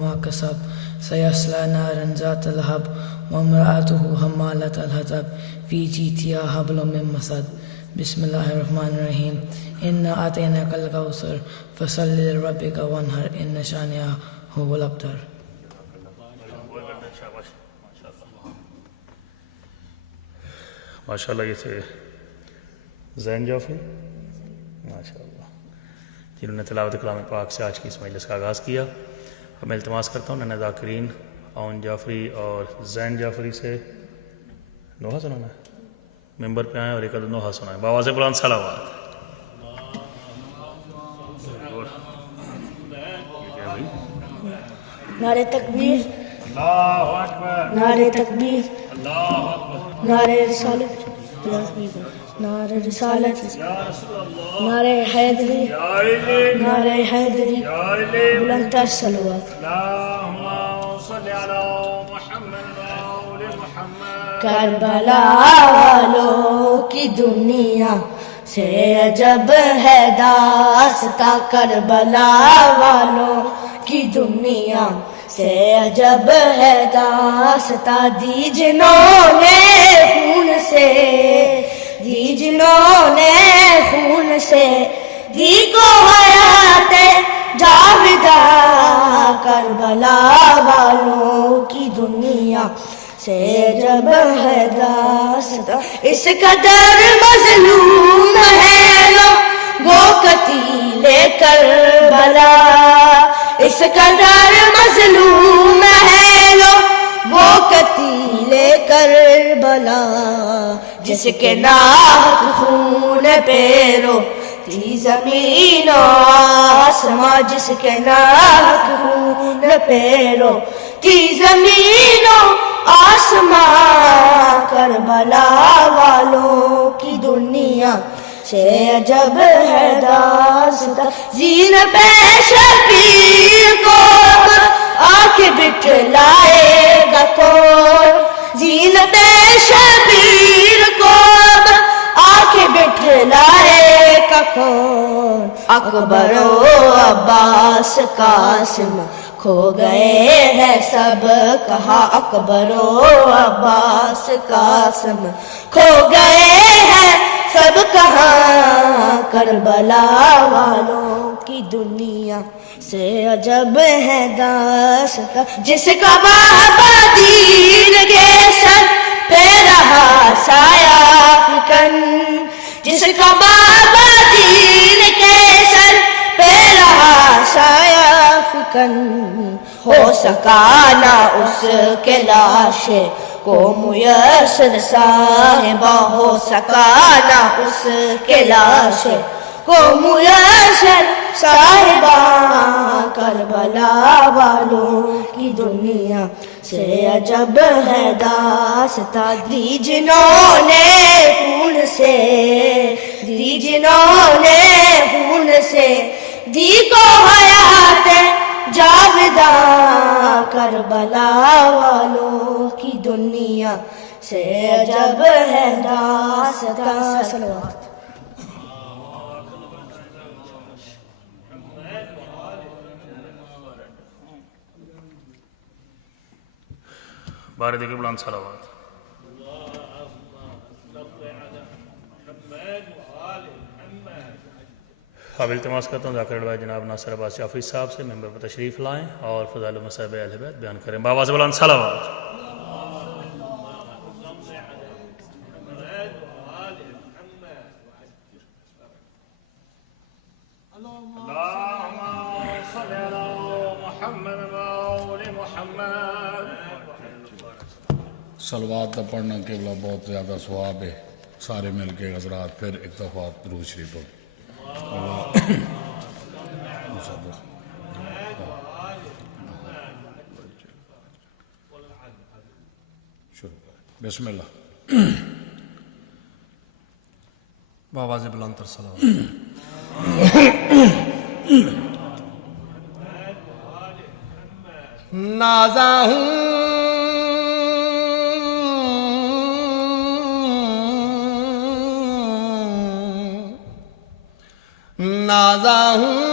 ما كسب سيصلى نارا ذات لهب وامرأته حمالة الحطب في جيدها حبل من مسد. بسم الله الرحمن الرحيم. إنا أعطيناك الكوثر فصل لربك وانحر إن شانئك هو الأبتر. ماشاء اللہ. یہ تھے زین جعفری ماشاء اللہ، جنہوں نے تلاوت کلام پاک سے آج کی اس مجلس کا آغاز کیا. اب میں التماس کرتا ہوں ننہ ذاکرین اون جعفری اور زین جعفری سے نوحہ سنانا ہے. ممبر پہ آئیں اور ایک عدد نوحہ سنائیں بآواز بلند صلوات. نعرہ تکبیر، اللہ اکبر، نعرہ تکبیر، اللہ اکبر، نعرہ رسالت، نعرہ رسالت، نعرہ حیدری، نعرہ حیدری، بلند تر صلوات. اللہم صلی علی محمد وآل محمد. کربلا والوں کی دنیا سے عجب ہے داستاں، کربلا والوں کی دنیا سے عجب ہے داستاں. دی جنہوں نے خون سے، دی جنہوں نے خون سے دی کو حیات جاودہ، کربلا والوں کی دنیا سے جب ہے داستاں. اس قدر مظلوم ہے لوگوں قتیل کربلا، اس قدر مظلوم ہے لوگوں قتیل کربلا، جس کے ناحق خون پیرو تھی زمین و آسماں، جس کے ناحق خون پیرو تھی زمین و آسماں. کربلا والوں کی دنیا سے عجب ہے داستاں. زین پہ شبیر کو آنکھ بٹھلائے گا کون، زین پہ شبیر کو آنکھ بٹھلائے گا کون. اکبر و عباس قاسم کھو گئے ہیں سب کہاں، اکبر و عباس قاسم کھو گئے ہیں سب کہاں. کربلا والوں کی دنیا سے عجب ہے داستاں. جس کا بابا دین کے سر پہ رہا سایہ فکن، جس کا بابا دین کے سر پہ رہا سایہ فکن، ہو سکا نہ اس کے لاشے کو میسر صاحبہ، ہو سکا نہ اس کے لاشے کو میسر صاحبہ. کربلا والوں کی دنیا سے عجب ہے داستاں. دی جنہوں نے خون سے، دی جنہوں نے خون سے دی کو حیات جاودہ، کربلا والوں کی دنیا سے عجب ہے داستاں. صلوات. بارے دیکھے بلند صلوات. اب التماس کرتا ہوں ذاکر بھائی جناب ناصر عباس جعفری صاحب سے ممبر پر تشریف لائیں اور فضائل و مصائب اہل بیت بیان کریں بآواز بلند صلوات. صلوات کا پڑھنا قبلہ بہت زیادہ ثواب ہے. سارے مل کے حضرات پھر ایک دفعہ درود شریف پڑھ. بسم اللہ. بآواز بلند تر صلوات. نازا ہوں نازا ہوں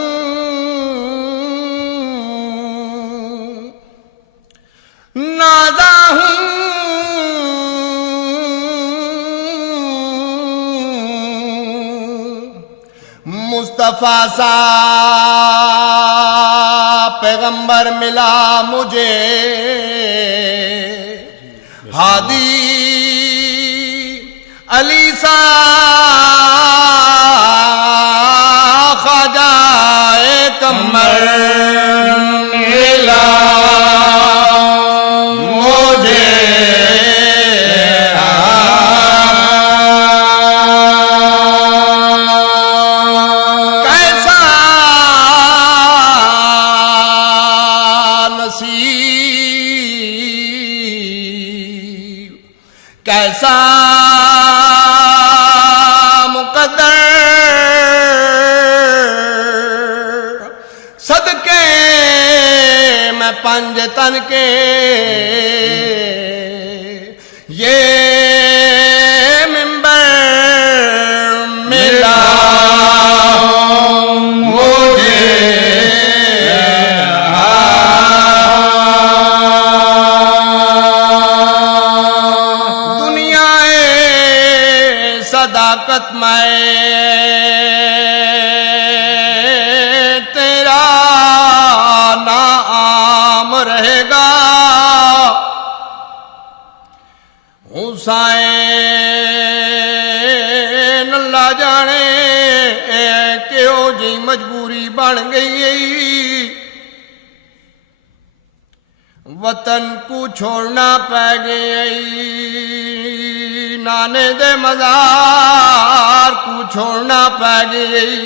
مصطفیٰ سا پیغمبر ملا مجھے، ہادی علی سا خواجہ قمر ملا مجھے، کیسا نصیب، کیسا مقدر، صدقے میں پنج تن کے یہ ممبر ملا مجھے، دنیا صداقت میں تیرا نام رہے گا، حسین اللہ جانے کیوں جی مجبوری بن گئی، وطن کو چھوڑنا پہ گئی، نانے دے مزار کو چھوڑنا پہ گئی،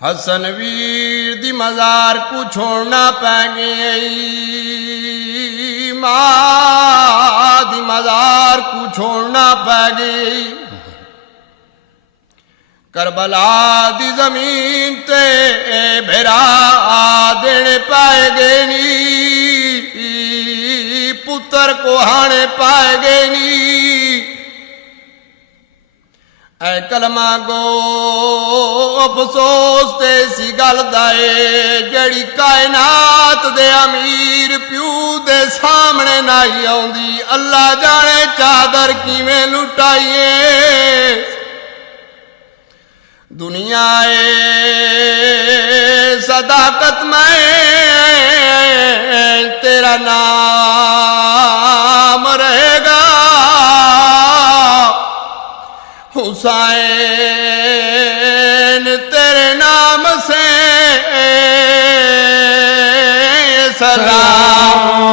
حسن ویر دی مزار کو چھوڑنا پہ گئی، ماں دی مزار کو چھوڑنا پہ گئی، کربلا دی زمین تے بھرا دینے پائے گے نی، پتر کو ہانے پائے گے نی، اے کلمہ گو افسوس تے سی گل دائے، جڑی کائنات دے امیر پیو دے سامنے نائی آؤندی، اللہ جانے چادر کیویں لٹائیے، دنیا صداقت میں تیرا نام رہے گا، حسین تیرے نام سے سلام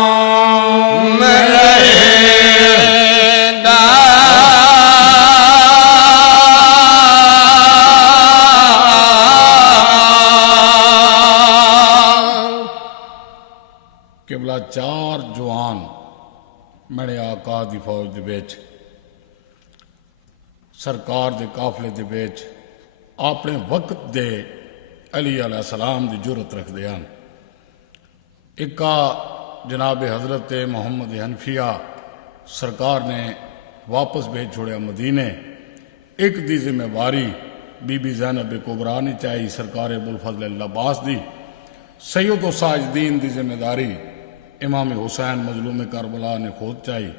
رہے گا، قبلہ چار جوان میرے آقا دی فوج دے بیچ، سرکار دے قافلے دے بیچ اپنے وقت دے علی علیہ السلام دی جرت رکھ دیاں، اکا جناب حضرت محمد حنفیہ سرکار نے واپس بھیج چھوڑیا مدینے، ایک دی ذمہ باری بی بی زینب کبریٰ نے چاہی سرکار ابوالفضل العباس دی، سید و ساجدین دی ذمہ داری امام حسین مظلوم کربلا نے خود چاہی،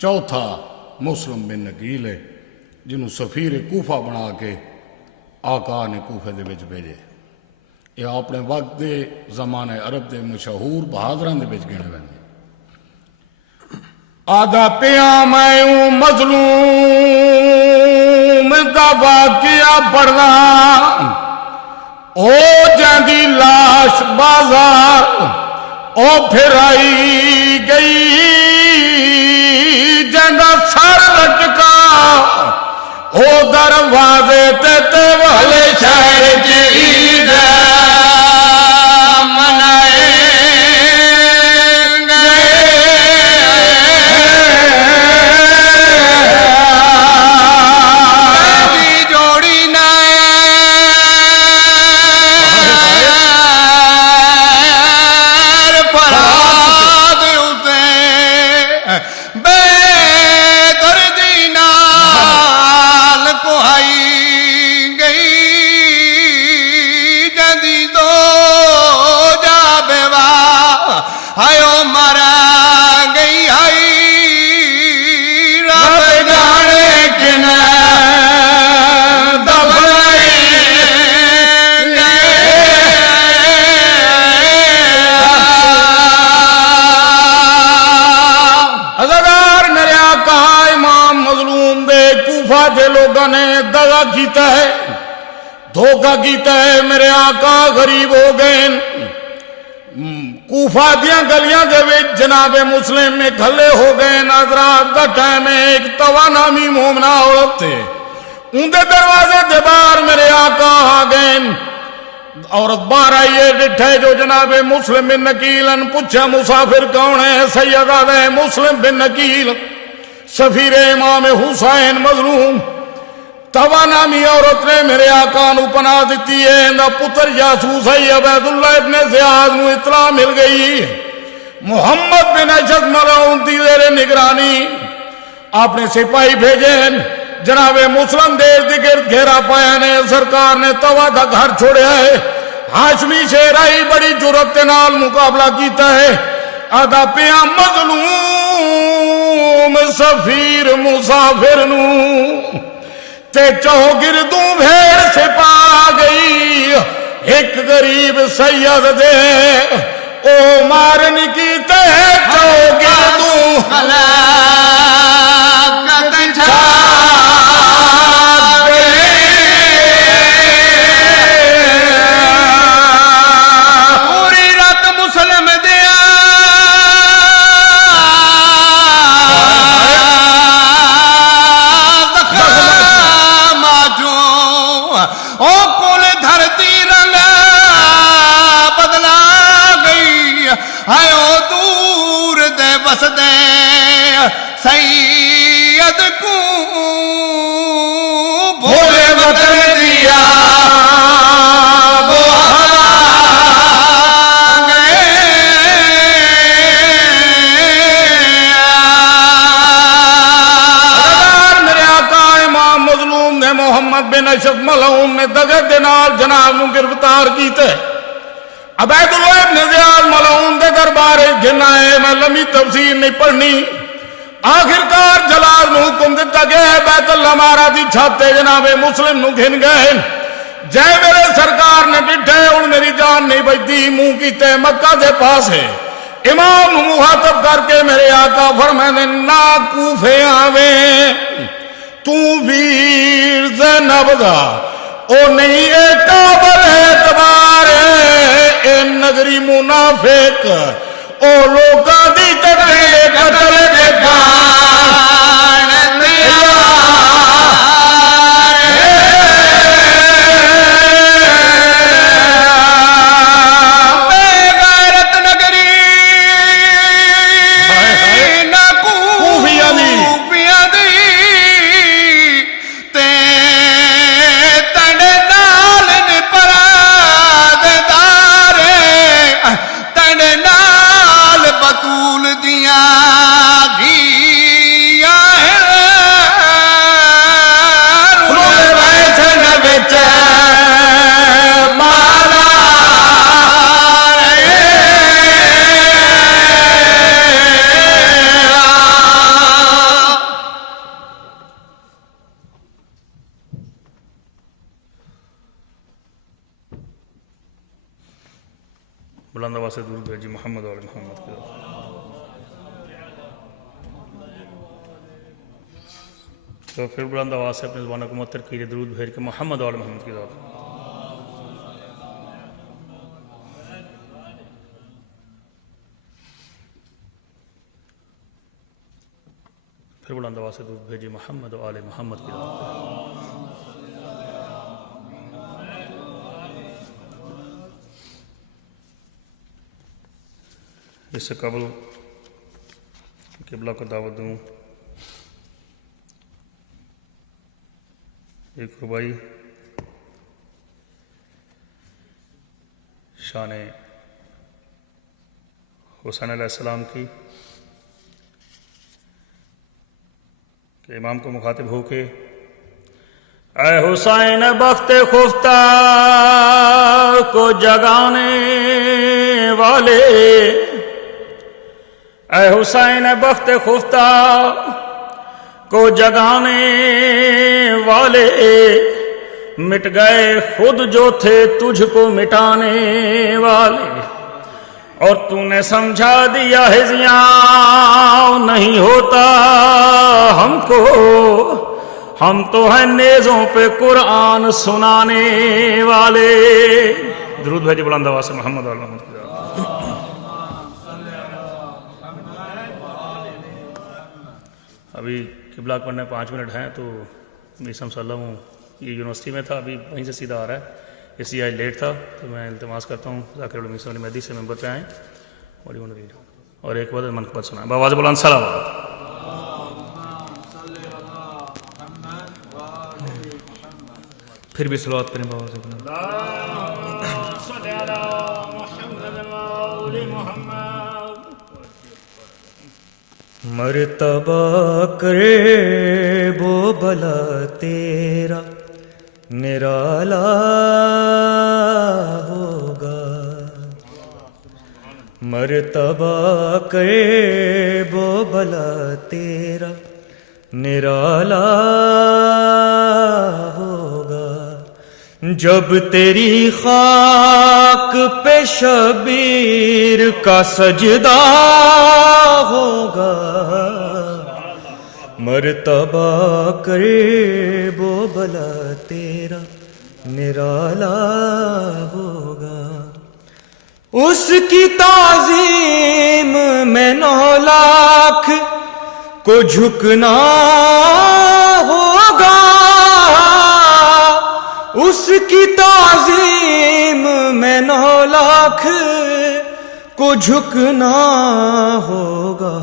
چوتھا مسلم بن نقیل ہے جنہوں سفیر کوفہ بنا کے آقا نے کوفے دے بچ بھیجے، یہ اپنے وقت دے زمانے عرب دے مشہور بہادران دے بچ گنے بنے، آدھا پیا میں ہوں مظلوم کا واقعہ پڑھنا، او جاندی لاش بازار او پھر آئی گئی، جنگا سر لٹکا او دروازے تے والے شہر عید منائے گئے، جوڑی نہ فراد اتے بے دردی نال کوہائی گئی، جدی تو جا بیوا ہائیو مرا گئی، آئی رب جانے کن گناہ کیتا ہے، دھوکہ کیتا ہے، میرے آقا غریب ہو گئے، کوفہ دیاں گلیاں دے وچ جناب مسلم میں کھلے ہو گئے، حضرات دا ٹائم ہے، ایک توا نامی مومنہ عورت تھے، ان دے دروازے دے باہر میرے آقا آ گئے، عورت باہر آئیے ڈٹھے جو جناب مسلم بن نکیل، پوچھا مسافر کون ہے؟ سیدہ مسلم بن نکیل سفیر امام حسین مظلوم۔ توا نامی عورت نے میرے آقا نو پناہ دیتی ہے، اندہ پتر جاسوس ہے عبید اللہ ابن زیاد نو اطلاع مل گئی، محمد بن اشد ملعون دی زیر نگرانی آپ نے سپاہی بھیجے، جناب مسلم دیر دی گرد گھیرا پایا نے، سرکار نے توا دا گھر چھوڑیا ہے، ہاشمی شہرائی بڑی جرت نال مقابلہ کیتا ہے، آدھا پیا مظلوم سفیر مسافر نو تے چوگردوں بھیڑ سے پا گئی، ایک غریب سید دے او مارن کی تے چوگردوں سید کو بھولے وطن دیا وہ گئے، میرے آقا امام مظلوم نے محمد بن اشد ملعون نے دغے دے نال جناب نو گرفتار کیتے، عبید اللہ ابن زیاد ملعون دے دربار گھنا ہے، میں لمبی تفسیر نہیں پڑھنی، آخر کار جلال نو حکم دیتا گیا ہے بیت اللہ مارا دی چھاتے جناب مسلم نو گھن گئے، جے میرے سرکار نے ڈٹھے ان میری جان نہیں بچتی، منہ کیتے مکہ دے پاس ہے، امام نو مخاطب کر کے میرے آقا فرمائے نا کوفے آویں تو ویر زینب دا او نہیں اے کابل اعتبار اے نگری منافق او لوکاں دی تٹے قتل دے کان بے غیرت نگری نہ کوفیاں دی تے تڑے نال نے پرادے دارے تڑے نال بطول دیاں دھیاں رولے ویسے نہ بیچے مالا بلند آواز سے درود بھیجی محمد اور محمد کی ذات۔ تو پھر بلند آواز سے اپنے زبانوں کو معطر کیجیے، درود بھیج کے محمد اور محمد کی ذات۔ پھر بلند آواز سے درود بھیجی محمد اور آل محمد کی ذات۔ اس سے قبل قبلہ کو دعوت دوں، ایک ربائی شان حسین علیہ السلام کی کہ امام کو مخاطب ہو کے اے حسین بخت خفتہ کو جگانے والے، اے حسین بخت خفتہ کو جگانے والے، مٹ گئے خود جو تھے تجھ کو مٹانے والے، اور تو نے سمجھا دیا ہزیاں نہیں ہوتا ہم کو، ہم تو ہیں نیزوں پہ قرآن سنانے والے. درود بھیجے بلند آواز سے محمد و محمد. ابھی قبلہ پڑھنے 5 منٹ ہیں تو میں سمجھ اللہ ہوں یہ یونیورسٹی میں تھا, ابھی وہیں سے سیدھا آ رہا ہے, اس لیے آج لیٹ تھا. تو میں التماس کرتا ہوں ذاکر العلوم علی مہدی سے ممبر پہ آئیں اور ایک بار منقبت سنائیں بآواز بلند صلوات. پھر بھی صلوات پڑھیں بابا سے. مرتبہ کرے وہ بلا تیرا نرالا ہوگا. مرتبہ کرے وہ بلا تیرا نرالا ہوگا. جب تیری خاک پہ شبیر کا سجدہ ہوگا. مرتبہ کرے وہ بلا تیرا نرالا ہوگا. اس کی تعظیم میں 9 لاکھ کو جھکنا ہوگا. اس کی تعظیم میں 9 لاکھ کو جھکنا ہوگا.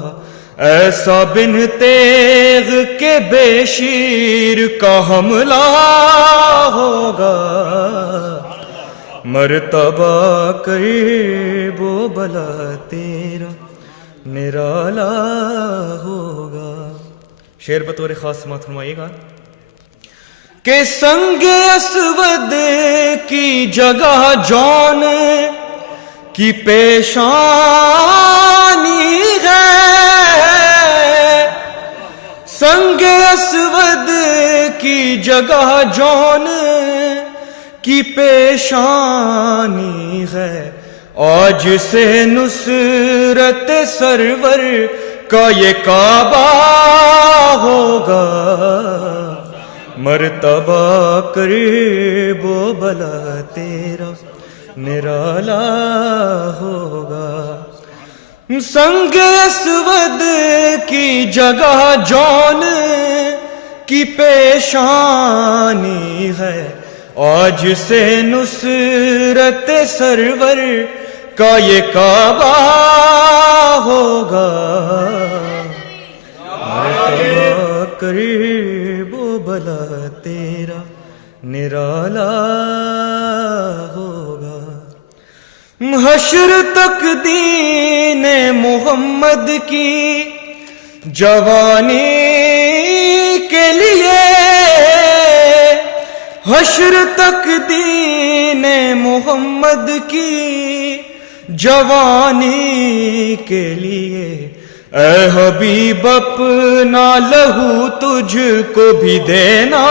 ایسا بن تیغ کے بے شیر کا حملہ ہوگا. مرتبہ کرے وہ بلا تیرا نرالا ہوگا. شعر بطور خاص سماعت فرمائیے گا کہ سنگ اسود کی جگہ جون کی پیشانی ہے. سنگ اسود کی جگہ جون کی پیشانی ہے. آج سے نصرت سرور کا یہ کعبہ ہوگا. مرتبہ کرے وہ بلا تیرا نرالا ہوگا. سنگ اسود کی جگہ جون کی پیشانی ہے. آج سے نصرت سرور کا یہ کعبہ ہوگا. مرتبہ کرے وہ بلا تیرا نرالا ہوگا. حشر تک دین محمد کی جوانی کے لیے. حشر تک دین محمد کی جوانی کے لیے. اے حبیب اپنا لہو تجھ کو بھی دینا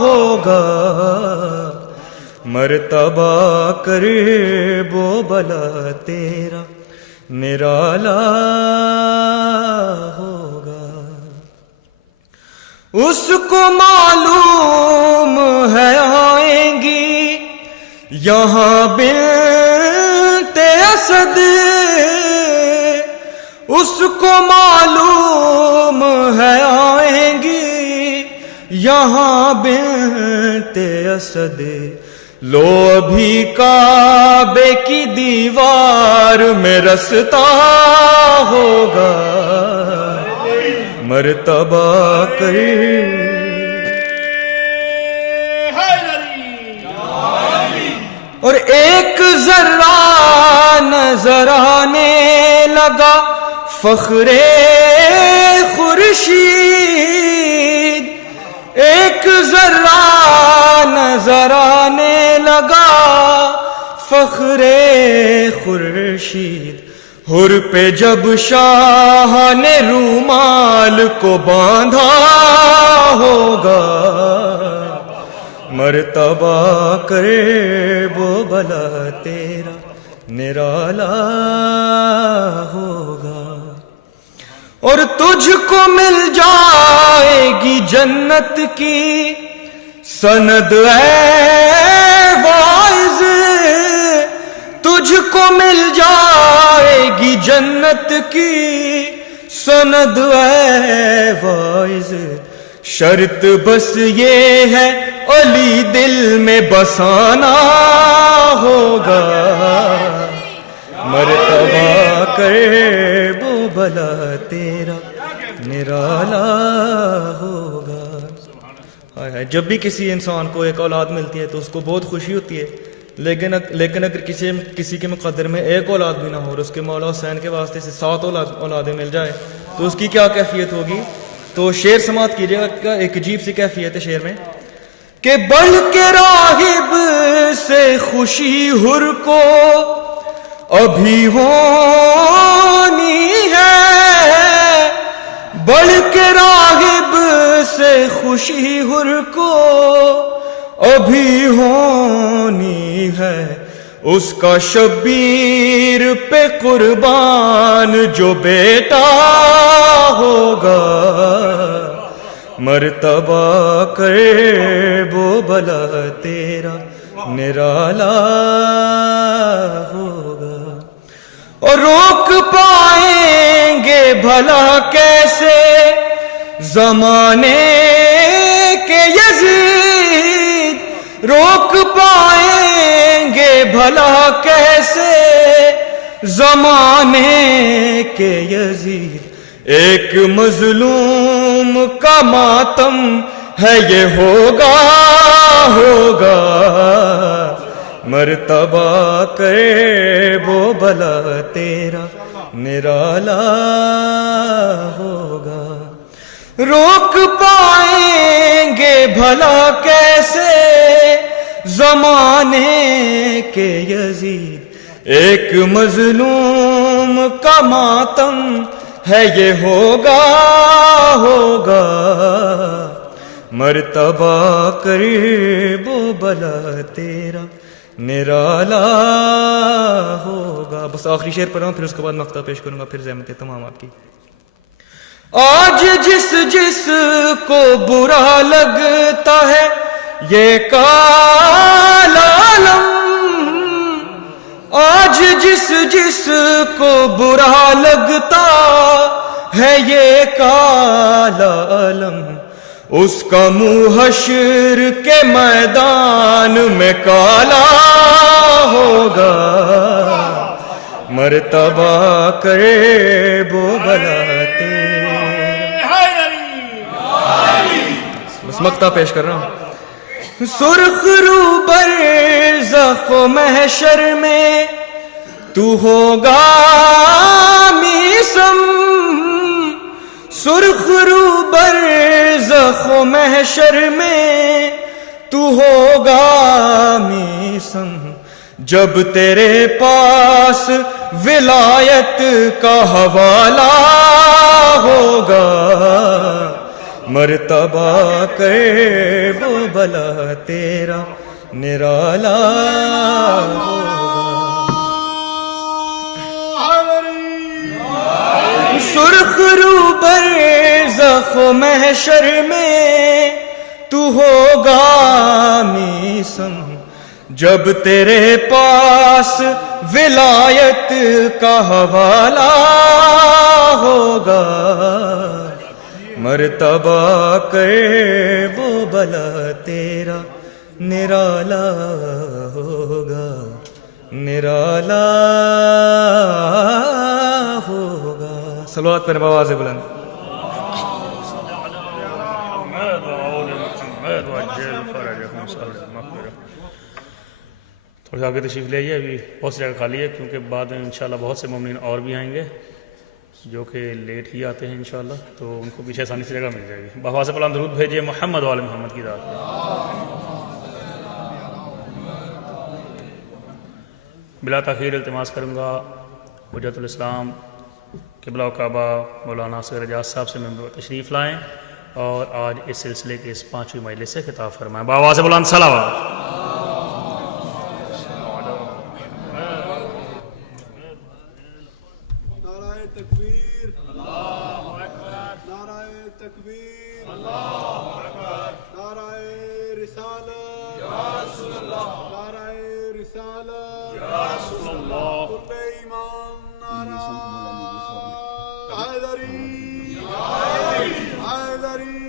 ہوگا. مرتبہ کرے وہ بلا تیرا نرالا ہوگا. اس کو معلوم ہے آئیں گی یہاں بنت اسد. اس کو معلوم ہے آئیں گی یہاں بنت اسد. لو ابھی کعبے کی دیوار میں رستا ہوگا. مرتبہ کرے اور ایک ذرہ نظر آنے لگا فخر خورشید. ایک ذرہ نظر آنے لگا فخر خورشید. حر پہ جب شاہ نے رومال کو باندھا ہوگا. مرتبہ کرے وہ بلا تیرا نرالا ہوگا. اور تجھ کو مل جائے گی جنت کی سند اے واعظ، تجھ کو مل جائے گی جنت کی سند اے واعظ، شرط بس یہ ہے علی دل میں بسانا ہوگا، مرتبہ کر وہ بلا تیرا نرالا ہوگا۔ جب بھی کسی انسان کو ایک اولاد ملتی ہے تو اس کو بہت خوشی ہوتی ہے، لیکن اگر کسی کے مقدر میں ایک اولاد بھی نہ ہو اور اس کے مولا حسین کے واسطے سے 7 اولادیں مل جائے تو اس کی کیا کیفیت ہوگی؟ تو شعر سماعت کیجیے گا، ایک عجیب سی کیفیت ہے شعر میں کہ بڑھ کے راغب سے خوشی حر کو ابھی ہونی ہے، بڑھ کے راغب سے خوشی حر کو ابھی ہونی ہے، اس کا شبیر پہ قربان جو بیٹا ہوگا، مرتبہ کرے وہ بلا تیرا نرالا ہوگا۔ اور روک پائیں گے بھلا کیسے زمانے کے یزید، روک پائیں گے بھلا کیسے زمانے کے یزید، ایک مظلوم کا ماتم ہے یہ ہوگا ہوگا، مرتبہ کرے وہ بلا تیرا نرالا ہوگا۔ روک پائیں گے بھلا کیسے زمانے کے یزید، ایک مظلوم کا ماتم ہے یہ ہوگا ہوگا، مرتبہ قریب و بلا تیرا نرالا ہوگا۔ بس آخری شعر پڑھا ہوں، پھر اس کے بعد مقطع پیش کروں گا، پھر زحمت تمام آپ کی۔ آج جس جس کو برا لگتا ہے یہ کالا علم، آج جس جس کو برا لگتا ہے یہ کالا علم، اس کا منہ حشر کے میدان میں کالا ہوگا، مرتبہ کرے وہ بلا تیرا۔ بس مقطع پیش کر رہا ہوں۔ سرخ رو برزخ و محشر میں تو ہوگا میسم، سرخ رو برزخ و محشر میں تو ہوگا میسم، جب تیرے پاس ولایت کا حوالہ ہوگا، مرتبہ کرے وہ بلا تیرا نرالا ہوگا۔ سرخ رو برزخ و محشر میں تو ہوگا میسم، جب تیرے پاس ولایت کا حوالہ ہوگا، مرتبہ کرے وہ بلا تیرا نرالا ہوگا، نرالا ہوگا۔ صلوات پر بآواز بلند۔ تھوڑا سا آگے تشریف لے آئیے، ابھی بہت سی جگہ خالی ہے، کیونکہ بعد میں انشاءاللہ بہت سے مومنین اور بھی آئیں گے جو کہ لیٹ ہی آتے ہیں انشاءاللہ، تو ان کو پیچھے آسانی سے جگہ مل جائے گی۔ بآواز بلند درود بھیجیے محمد وآل محمد کی ذات میں۔ بلا تاخیر التماس کروں گا حجت الاسلام قبلہ و کعبہ مولانا اصغر اعجاز صاحب سے ممبر تشریف لائیں اور آج اس سلسلے کے اس 5ویں مجلس سے خطاب فرمائیں۔ بآواز بلند صلوات۔ تکبیر اللہ اکبر نعرہ تکبیر اللہ اکبر نعرہ رسالت یا رسول اللہ نعرہ رسالت یا رسول اللہ کل ایمان نعرہ حیدری حیدری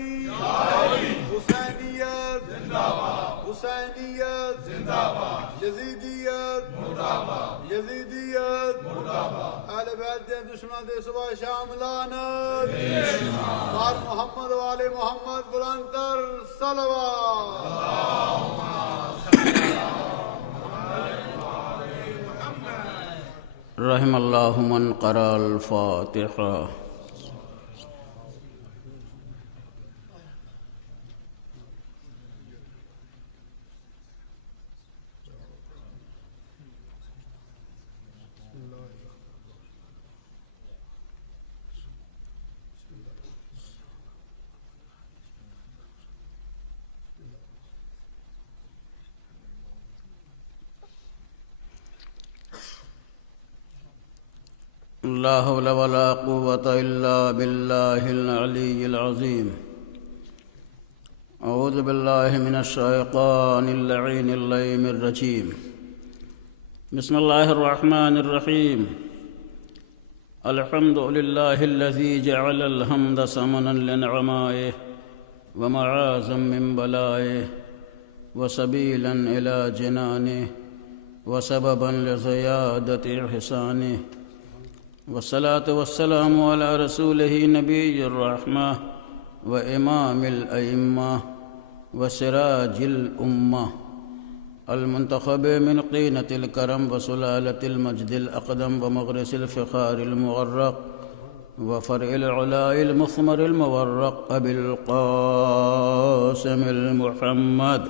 حسینیت زندہ باد حسینیت زندہ باد یزیدیت مردہ باد یزیدیت مردہ باد اہل بیت دے دشمنوں دے صبح شام لعنت اور محمد و آل محمد بلند تر صلوات اللہم صلی رحم اللہ من قرأ الفاتحہ. لا حول ولا قوة إلا بالله العلي العظيم. أعوذ بالله من الشيطان اللعين اللئيم الرجيم. بسم الله الرحمن الرحيم. الحمد لله الذي جعل الحمد ثمنا لنعمائه ومعازا من بلائه وسبيلا إلى جنانه وسببا لزيادة إحسانه، والصلاة والسلام على رسوله نبي الرحمة وإمام الأئمة وسراج الأمة المنتخب من قينة الكرم وسلالة المجد الأقدم ومغرس الفخار المغرق وفرع العلاء المثمر المورق أبي القاسم المحمد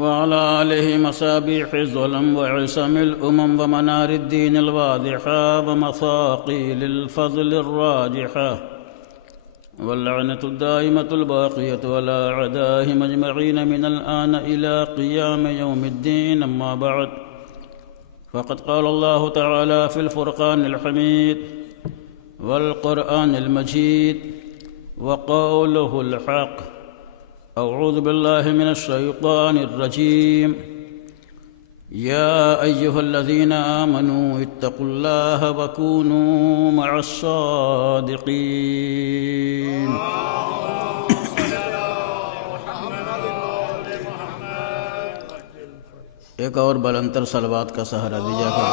وعلى آله مصابيح الظلم وعصم الأمم ومنار الدين الواضحة ومثاقيل الفضل الراجحة، واللعنة الدائمة الباقية على أعدائهم أجمعين من الآن إلى قيام يوم الدين. أما بعد، فقد قال الله تعالى في الفرقان الحميد والقرآن المجيد وقوله الحق: أعوذ بالله من الشيطان الرجيم. يا أيها الذين آمنوا اتقوا الله وكونوا مع الصادقين. ایک اور بلندر صلوات کا سہارا دیجیے گا.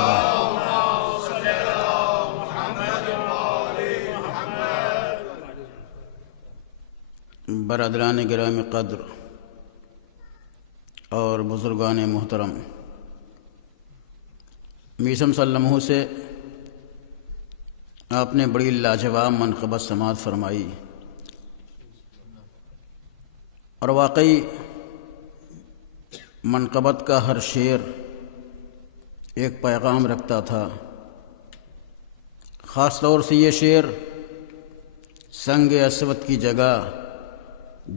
برادران گرامی قدر اور بزرگان محترم، میسم صلی اللہ علیہ وسلم سے آپ نے بڑی لاجواب منقبت سماعت فرمائی، اور واقعی منقبت کا ہر شعر ایک پیغام رکھتا تھا. خاص طور سے یہ شعر سنگ اسود کی جگہ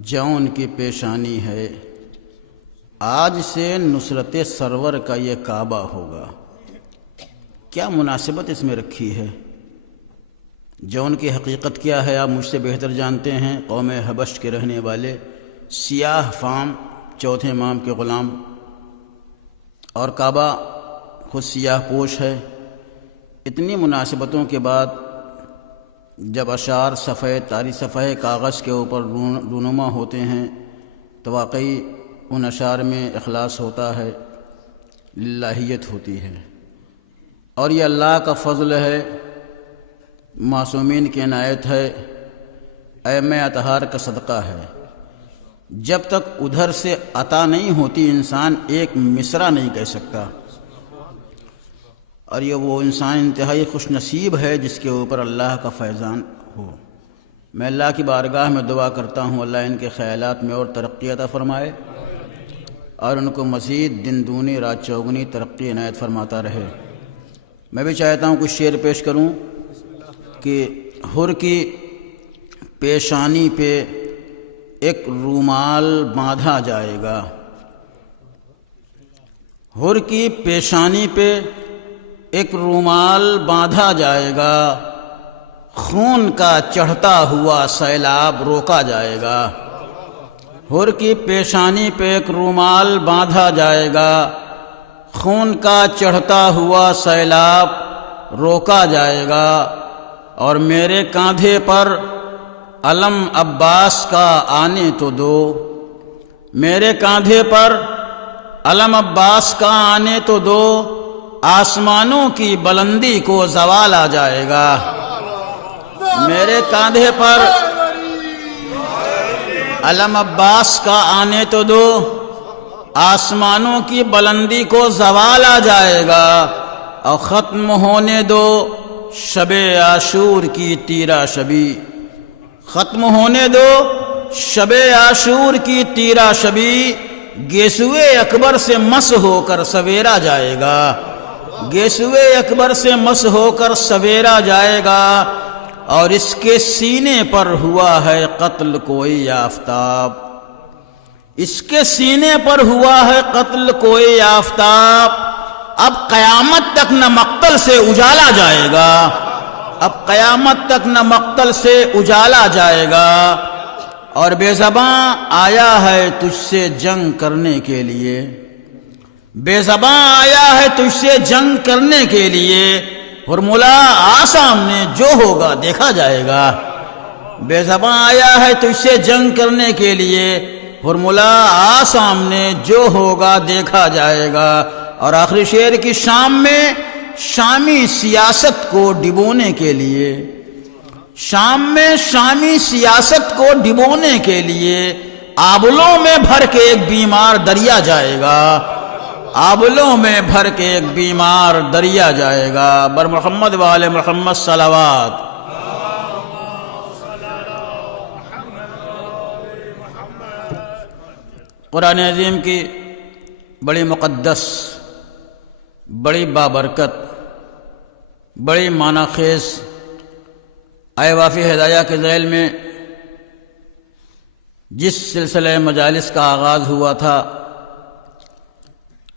جون کی پیشانی ہے، آج سے نصرت سرور کا یہ کعبہ ہوگا. کیا مناسبت اس میں رکھی ہے؟ جون کی حقیقت کیا ہے آپ مجھ سے بہتر جانتے ہیں. قوم حبش کے رہنے والے، سیاہ فام، چوتھے امام کے غلام، اور کعبہ خود سیاہ پوش ہے. اتنی مناسبتوں کے بعد جب اشعار تاری صفحے کاغذ کے اوپر رونما ہوتے ہیں تو واقعی ان اشعار میں اخلاص ہوتا ہے، للہیت ہوتی ہے، اور یہ اللہ کا فضل ہے، معصومین کی عنایت ہے، ائمہ اطہار کا صدقہ ہے. جب تک ادھر سے عطا نہیں ہوتی انسان ایک مصرع نہیں کہہ سکتا، اور یہ وہ انسان انتہائی خوش نصیب ہے جس کے اوپر اللہ کا فیضان ہو. میں اللہ کی بارگاہ میں دعا کرتا ہوں اللہ ان کے خیالات میں اور ترقی عطا فرمائے، اور ان کو مزید دن دونی رات چوگنی ترقی عنایت فرماتا رہے. میں بھی چاہتا ہوں کچھ شعر پیش کروں کہ حر کی پیشانی پہ ایک رومال باندھا جائے گا، حر کی پیشانی پہ ایک رومال باندھا جائے گا، خون کا چڑھتا ہوا سیلاب روکا جائے گا۔ حر کی پیشانی پہ ایک رومال باندھا جائے گا، خون کا چڑھتا ہوا سیلاب روکا جائے گا، اور میرے کاندھے پر علم عباس کا آنے تو دو، میرے کاندھے پر علم عباس کا آنے تو دو، آسمانوں کی بلندی کو زوال آ جائے گا۔ میرے کاندھے پر علم عباس کا آنے تو دو، آسمانوں کی بلندی کو زوال آ جائے گا، اور ختم ہونے دو شب عاشور کی تیرا شبی، ختم ہونے دو شب عاشور کی تیرا شبی، گیسوئے اکبر سے مس ہو کر سویرا جائے گا، گیسوئے اکبر سے مس ہو کر سویرا جائے گا، اور اس کے سینے پر ہوا ہے قتل کوئی آفتاب، اس کے سینے پر ہوا ہے قتل کوئی آفتاب، اب قیامت تک نہ مقتل سے اجالا جائے گا، اب قیامت تک نہ مقتل سے اجالا جائے گا، اور بے زباں آیا ہے تجھ سے جنگ کرنے کے لیے، بے زباں آیا ہے تجھ سے جنگ کرنے کے لیے، فرمولا آ سامنے جو ہوگا دیکھا جائے گا، بے زباں آیا ہے تجھ سے جنگ کرنے کے لیے، فرمولا آ سامنے جو ہوگا دیکھا جائے گا، اور آخری شعر کی شام میں شامی سیاست کو ڈبونے کے لیے، شام میں شامی سیاست کو ڈبونے کے لیے آبلوں میں بھر کے ایک بیمار دریا جائے گا، آبلوں میں بھر کے ایک بیمار دریا جائے گا۔ بر محمد و آل محمد صلوات۔ قرآن عظیم کی بڑی مقدس، بڑی بابرکت، بڑی معنی خیز آئے وافی ہدایہ کے ذیل میں جس سلسلہ مجالس کا آغاز ہوا تھا،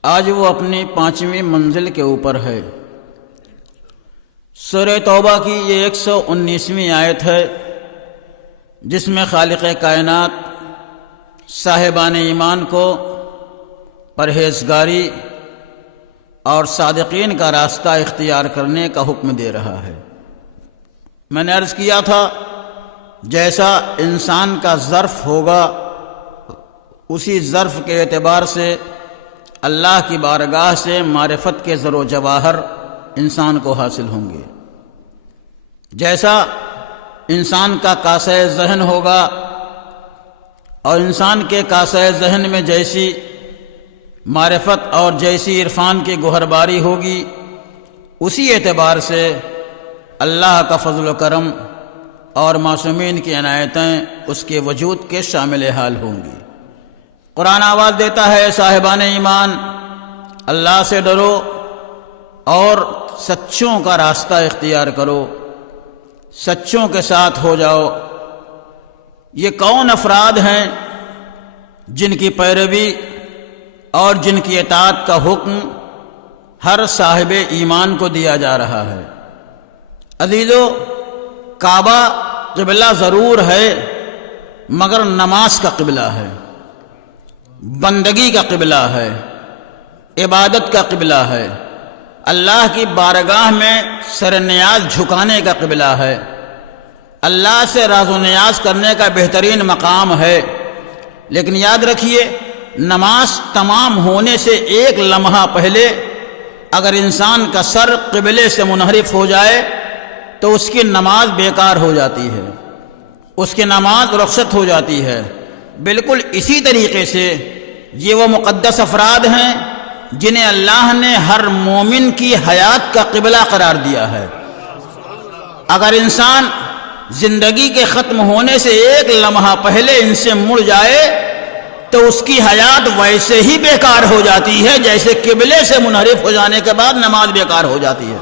آج وہ اپنی 5ویں منزل کے اوپر ہے۔ سورہ توبہ کی یہ 119ویں آیت ہے، جس میں خالق کائنات صاحبان ایمان کو پرہیزگاری اور صادقین کا راستہ اختیار کرنے کا حکم دے رہا ہے۔ میں نے عرض کیا تھا، جیسا انسان کا ظرف ہوگا اسی ظرف کے اعتبار سے اللہ کی بارگاہ سے معرفت کے زر و جواہر انسان کو حاصل ہوں گے۔ جیسا انسان کا کاسہ ذہن ہوگا اور انسان کے کاسہ ذہن میں جیسی معرفت اور جیسی عرفان کی گوہرباری ہوگی، اسی اعتبار سے اللہ کا فضل و کرم اور معصومین کی عنایتیں اس کے وجود کے شامل حال ہوں گی۔ قرآن آواز دیتا ہے، صاحبان ایمان اللہ سے ڈرو اور سچوں کا راستہ اختیار کرو، سچوں کے ساتھ ہو جاؤ۔ یہ کون افراد ہیں جن کی پیروی اور جن کی اطاعت کا حکم ہر صاحب ایمان کو دیا جا رہا ہے؟ عزیزو، کعبہ قبلہ ضرور ہے، مگر نماز کا قبلہ ہے، بندگی کا قبلہ ہے، عبادت کا قبلہ ہے، اللہ کی بارگاہ میں سر نیاز جھکانے کا قبلہ ہے، اللہ سے راز و نیاز کرنے کا بہترین مقام ہے۔ لیکن یاد رکھیے، نماز تمام ہونے سے ایک لمحہ پہلے اگر انسان کا سر قبلے سے منحرف ہو جائے تو اس کی نماز بیکار ہو جاتی ہے، اس کی نماز رخصت ہو جاتی ہے۔ بالکل اسی طریقے سے یہ وہ مقدس افراد ہیں جنہیں اللہ نے ہر مومن کی حیات کا قبلہ قرار دیا ہے۔ اگر انسان زندگی کے ختم ہونے سے ایک لمحہ پہلے ان سے مڑ جائے تو اس کی حیات ویسے ہی بیکار ہو جاتی ہے جیسے قبلے سے منحرف ہو جانے کے بعد نماز بیکار ہو جاتی ہے۔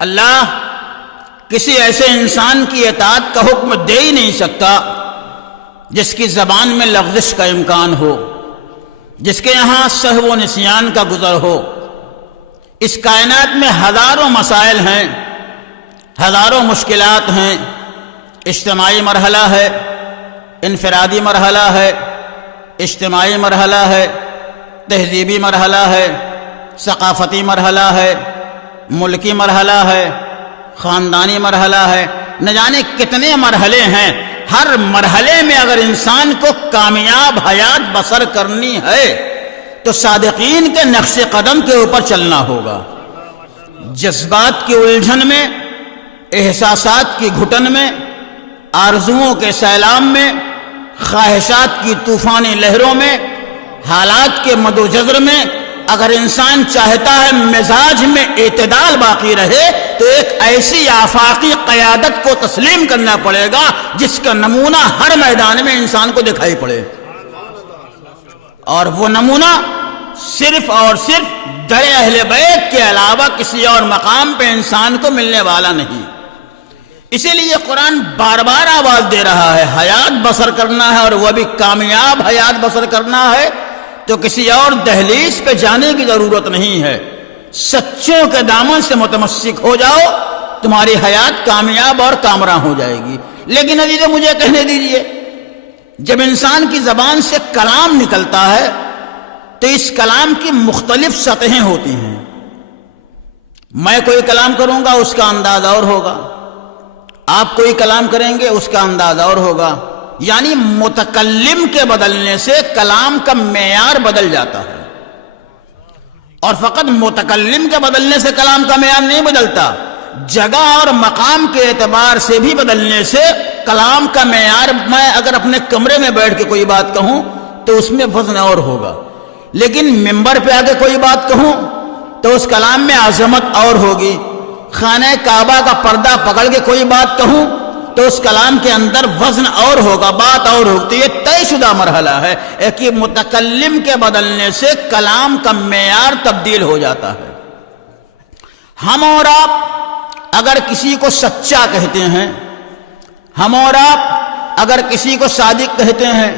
اللہ کسی ایسے انسان کی اطاعت کا حکم دے ہی نہیں سکتا جس کی زبان میں لغزش کا امکان ہو، جس کے یہاں سہو و نسیان کا گزر ہو۔ اس کائنات میں ہزاروں مسائل ہیں، ہزاروں مشکلات ہیں۔ اجتماعی مرحلہ ہے، انفرادی مرحلہ ہے، اجتماعی مرحلہ ہے، تہذیبی مرحلہ ہے، ثقافتی مرحلہ ہے، ملکی مرحلہ ہے، خاندانی مرحلہ ہے، نہ جانے کتنے مرحلے ہیں۔ ہر مرحلے میں اگر انسان کو کامیاب حیات بسر کرنی ہے تو صادقین کے نقش قدم کے اوپر چلنا ہوگا۔ جذبات کی الجھن میں، احساسات کی گھٹن میں، آرزوؤں کے سیلاب میں، خواہشات کی طوفانی لہروں میں، حالات کے مد و جزر میں اگر انسان چاہتا ہے مزاج میں اعتدال باقی رہے تو ایک ایسی آفاقی قیادت کو تسلیم کرنا پڑے گا جس کا نمونہ ہر میدان میں انسان کو دکھائی پڑے، اور وہ نمونہ صرف اور صرف در اہل بیت کے علاوہ کسی اور مقام پہ انسان کو ملنے والا نہیں۔ اسی لیے قرآن بار بار آواز دے رہا ہے حیات بسر کرنا ہے، اور وہ بھی کامیاب حیات بسر کرنا ہے تو کسی اور دہلیز پہ جانے کی ضرورت نہیں ہے۔ سچوں کے دامن سے متمسک ہو جاؤ، تمہاری حیات کامیاب اور کامراں ہو جائے گی۔ لیکن عزیزو مجھے کہنے دیجئے، جب انسان کی زبان سے کلام نکلتا ہے تو اس کلام کی مختلف سطحیں ہوتی ہیں۔ میں کوئی کلام کروں گا اس کا انداز اور ہوگا، آپ کوئی کلام کریں گے اس کا انداز اور ہوگا، یعنی متکلم کے بدلنے سے کلام کا معیار بدل جاتا ہے۔ اور فقط متکلم کے بدلنے سے کلام کا معیار نہیں بدلتا، جگہ اور مقام کے اعتبار سے بھی بدلنے سے کلام کا معیار، میں اگر اپنے کمرے میں بیٹھ کے کوئی بات کہوں تو اس میں وزن اور ہوگا، لیکن ممبر پہ آ کے کوئی بات کہوں تو اس کلام میں عظمت اور ہوگی۔ خانہ کعبہ کا پردہ پکڑ کے کوئی بات کہوں تو اس کلام کے اندر وزن اور ہوگا، بات اور ہوگی۔ تو یہ طے شدہ مرحلہ ہے کہ متکلم کے بدلنے سے کلام کا معیار تبدیل ہو جاتا ہے۔ ہم اور آپ اگر کسی کو سچا کہتے ہیں، ہم اور آپ اگر کسی کو صادق کہتے ہیں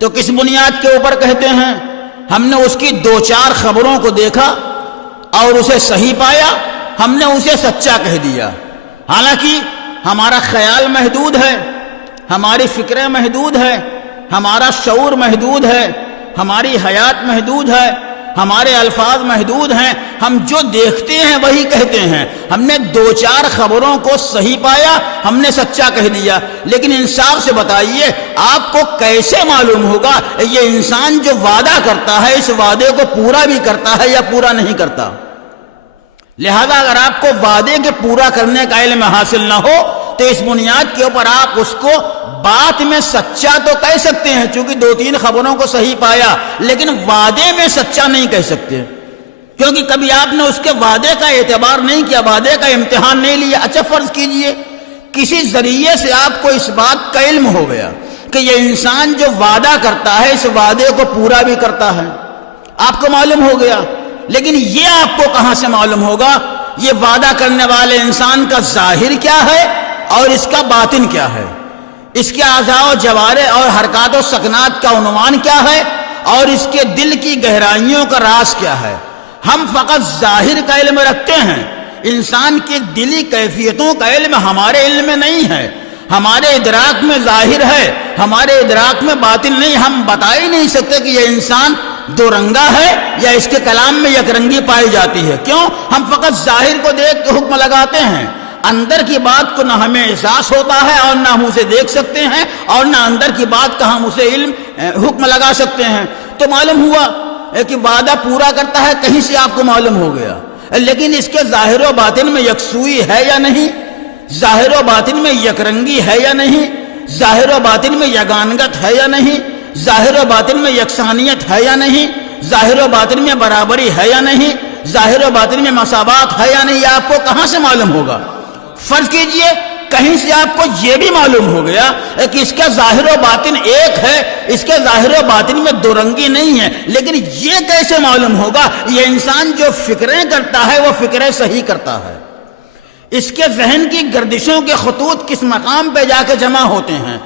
تو کس بنیاد کے اوپر کہتے ہیں؟ ہم نے اس کی دو چار خبروں کو دیکھا اور اسے صحیح پایا، ہم نے اسے سچا کہہ دیا۔ حالانکہ ہمارا خیال محدود ہے، ہماری فکریں محدود ہے، ہمارا شعور محدود ہے، ہماری حیات محدود ہے، ہمارے الفاظ محدود ہیں، ہم جو دیکھتے ہیں وہی کہتے ہیں۔ ہم نے دو چار خبروں کو صحیح پایا، ہم نے سچا کہہ دیا۔ لیکن انصاف سے بتائیے آپ کو کیسے معلوم ہوگا یہ انسان جو وعدہ کرتا ہے اس وعدے کو پورا بھی کرتا ہے یا پورا نہیں کرتا؟ لہذا اگر آپ کو وعدے کے پورا کرنے کا علم حاصل نہ ہو تو اس بنیاد کے اوپر آپ اس کو بات میں سچا تو کہہ سکتے ہیں چونکہ دو تین خبروں کو صحیح پایا، لیکن وعدے میں سچا نہیں کہہ سکتے، کیونکہ کبھی آپ نے اس کے وعدے کا اعتبار نہیں کیا، وعدے کا امتحان نہیں لیا۔ اچھا فرض کیجئے کسی ذریعے سے آپ کو اس بات کا علم ہو گیا کہ یہ انسان جو وعدہ کرتا ہے اس وعدے کو پورا بھی کرتا ہے، آپ کو معلوم ہو گیا، لیکن یہ آپ کو کہاں سے معلوم ہوگا یہ وعدہ کرنے والے انسان کا ظاہر کیا ہے اور اس کا باطن کیا ہے، اس کے اعضاء و جوارح اور حرکات و سکنات کا عنوان کیا ہے اور اس کے دل کی گہرائیوں کا راز کیا ہے؟ ہم فقط ظاہر کا علم رکھتے ہیں، انسان کے دلی کیفیتوں کا علم ہمارے علم میں نہیں ہے۔ ہمارے ادراک میں ظاہر ہے، ہمارے ادراک میں باطن نہیں۔ ہم بتا ہی نہیں سکتے کہ یہ انسان دو رنگا ہے یا اس کے کلام میں یک رنگی پائی جاتی ہے۔ کیوں؟ ہم فقط ظاہر کو دیکھ کے حکم لگاتے ہیں، اندر کی بات کو نہ ہمیں احساس ہوتا ہے اور نہ ہم اسے دیکھ سکتے ہیں اور نہ اندر کی بات کا ہم اسے حکم لگا سکتے ہیں۔ تو معلوم ہوا کہ وعدہ پورا کرتا ہے، کہیں سے آپ کو معلوم ہو گیا، لیکن اس کے ظاہر و باطن میں یکسوئی ہے یا نہیں، ظاہر و باطن میں یک رنگی ہے یا نہیں، ظاہر و باطن میں یگانگت ہے یا نہیں، ظاہر و باطن میں یکسانیت ہے یا نہیں، ظاہر و باطن میں برابری ہے یا نہیں، ظاہر و باطن میں مساوات ہے یا نہیں، یہ آپ کو کہاں سے معلوم ہوگا؟ فرض کیجئے کہیں سے آپ کو یہ بھی معلوم ہو گیا کہ اس کا ظاہر و باطن ایک ہے، اس کے ظاہر و باطن میں دو رنگی نہیں ہے، لیکن یہ کیسے معلوم ہوگا یہ انسان جو فکریں کرتا ہے وہ فکریں صحیح کرتا ہے؟ اس کے ذہن کی گردشوں کے خطوط کس مقام پہ جا کے جمع ہوتے ہیں.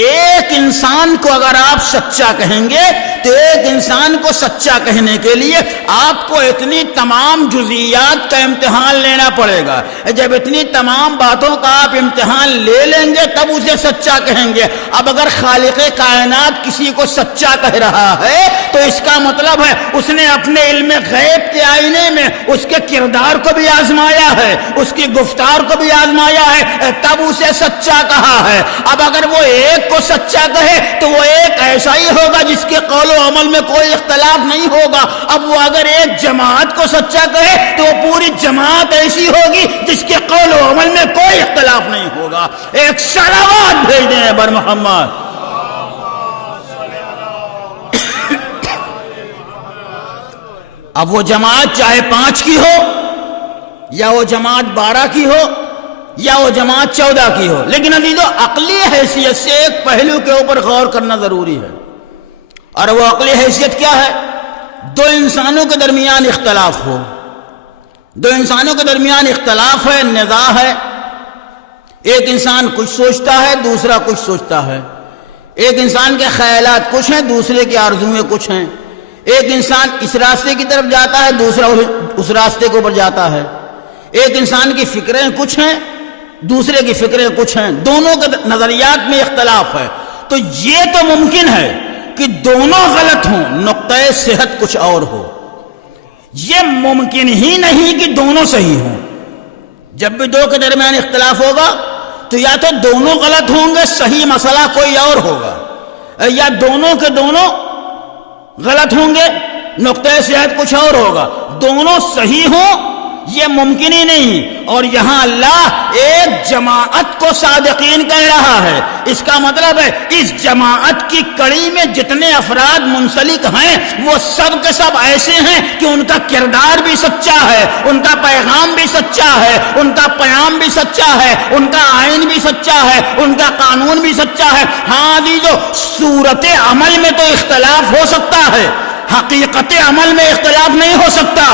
ایک انسان کو اگر آپ سچا کہیں گے تو ایک انسان کو سچا کہنے کے لیے آپ کو اتنی تمام جزئیات کا امتحان لینا پڑے گا. جب اتنی تمام باتوں کا آپ امتحان لے لیں گے تب اسے سچا کہیں گے. اب اگر خالق کائنات کسی کو سچا کہہ رہا ہے تو اس کا مطلب ہے اس نے اپنے علم غیب کے آئینے میں اس کے کردار کو بھی آزمایا ہے, اس کی گفتار کو بھی آزمایا ہے, تب اسے سچا کہا ہے. اب اگر وہ ایک کو سچا کہے تو وہ ایک ایسا ہی ہوگا جس کے قول و عمل میں کوئی اختلاف نہیں ہوگا. اب وہ اگر ایک جماعت کو سچا کہے تو وہ پوری جماعت ایسی ہوگی جس کے قول و عمل میں کوئی اختلاف نہیں ہوگا. ایک صلوات بھیج دیں بر محمد. اب وہ جماعت چاہے 5 کی ہو یا وہ جماعت 12 کی ہو یا وہ جماعت 14 کی ہو, لیکن عزیزو عقلی حیثیت سے ایک پہلو کے اوپر غور کرنا ضروری ہے. اور وہ عقلی حیثیت کیا ہے؟ 2 انسانوں کے درمیان اختلاف ہو, 2 انسانوں کے درمیان اختلاف ہے, نزاع ہے. ایک انسان کچھ سوچتا ہے, دوسرا کچھ سوچتا ہے. ایک انسان کے خیالات کچھ ہیں, دوسرے کی آرزویں کچھ ہیں. ایک انسان اس راستے کی طرف جاتا ہے, دوسرا اس راستے کے اوپر جاتا ہے. ایک انسان کی فکریں کچھ ہیں, دوسرے کی فکریں کچھ ہیں. دونوں کے نظریات میں اختلاف ہے. تو یہ تو ممکن ہے کہ دونوں غلط ہوں, نقطۂ صحت کچھ اور ہو. یہ ممکن ہی نہیں کہ دونوں صحیح ہوں. جب بھی 2 کے درمیان اختلاف ہوگا تو یا تو دونوں غلط ہوں گے, صحیح مسئلہ کوئی اور ہوگا, یا دونوں کے دونوں غلط ہوں گے, نقطۂ صحت کچھ اور ہوگا. دونوں صحیح ہوں یہ ممکن ہی نہیں. اور یہاں اللہ ایک جماعت کو صادقین کہہ رہا ہے. اس کا مطلب ہے اس جماعت کی کڑی میں جتنے افراد منسلک ہیں وہ سب کے سب ایسے ہیں کہ ان کا کردار بھی سچا ہے, ان کا پیغام بھی سچا ہے, ان کا پیام بھی سچا ہے, ان کا آئین بھی سچا ہے, ان کا قانون بھی سچا ہے. ہاں جی, جو صورت عمل میں تو اختلاف ہو سکتا ہے, حقیقت عمل میں اختلاف نہیں ہو سکتا.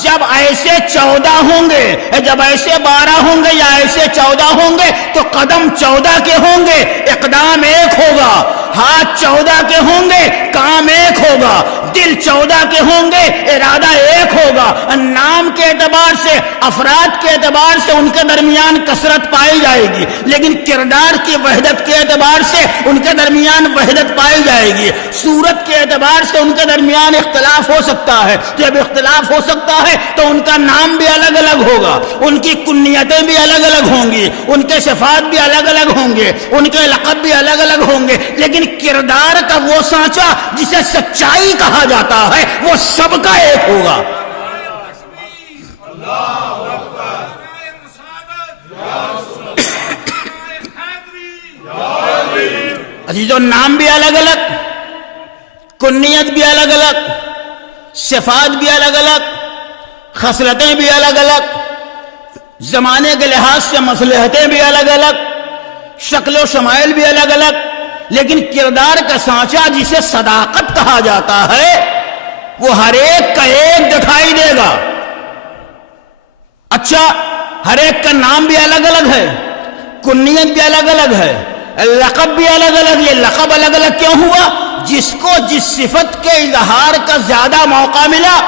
جب ایسے 14 ہوں گے, جب ایسے 12 ہوں گے یا ایسے 14 ہوں گے تو قدم 14 کے ہوں گے, اقدام ایک ہوگا. ہاتھ 14 کے ہوں گے, کام ایک ہوگا. دل 14 کے ہوں گے, ارادہ ایک ہوگا. نام کے اعتبار سے, افراد کے اعتبار سے ان کے درمیان کثرت پائی جائے گی, لیکن کردار کی وحدت کے اعتبار سے ان کے درمیان وحدت پائی جائے گی. صورت کے اعتبار سے ان کے درمیان اختلاف ہو سکتا ہے. جب اختلاف ہو سکتا ہے تو ان کا نام بھی الگ الگ ہوگا, ان کی کنیتیں بھی الگ الگ ہوں گی, ان کے صفات بھی الگ الگ ہوں گے, ان کے لقب بھی الگ الگ ہوں گے, لیکن کردار کا وہ سانچہ جسے سچائی کہا جاتا ہے وہ سب کا ایک ہوگا. عزیزو, نام بھی الگ الگ, کنیت بھی الگ الگ, صفات بھی الگ الگ, خصلتیں بھی الگ الگ, زمانے کے لحاظ سے مصلحتیں بھی الگ الگ, شکل و شمائل بھی الگ الگ, لیکن کردار کا سانچہ جسے صداقت کہا جاتا ہے وہ ہر ایک کا ایک دکھائی دے گا. اچھا, ہر ایک کا نام بھی الگ الگ ہے, کنیت بھی الگ الگ ہے, لقب بھی الگ الگ. یہ لقب الگ الگ کیوں ہوا؟ جس کو جس صفت کے اظہار کا زیادہ موقع ملا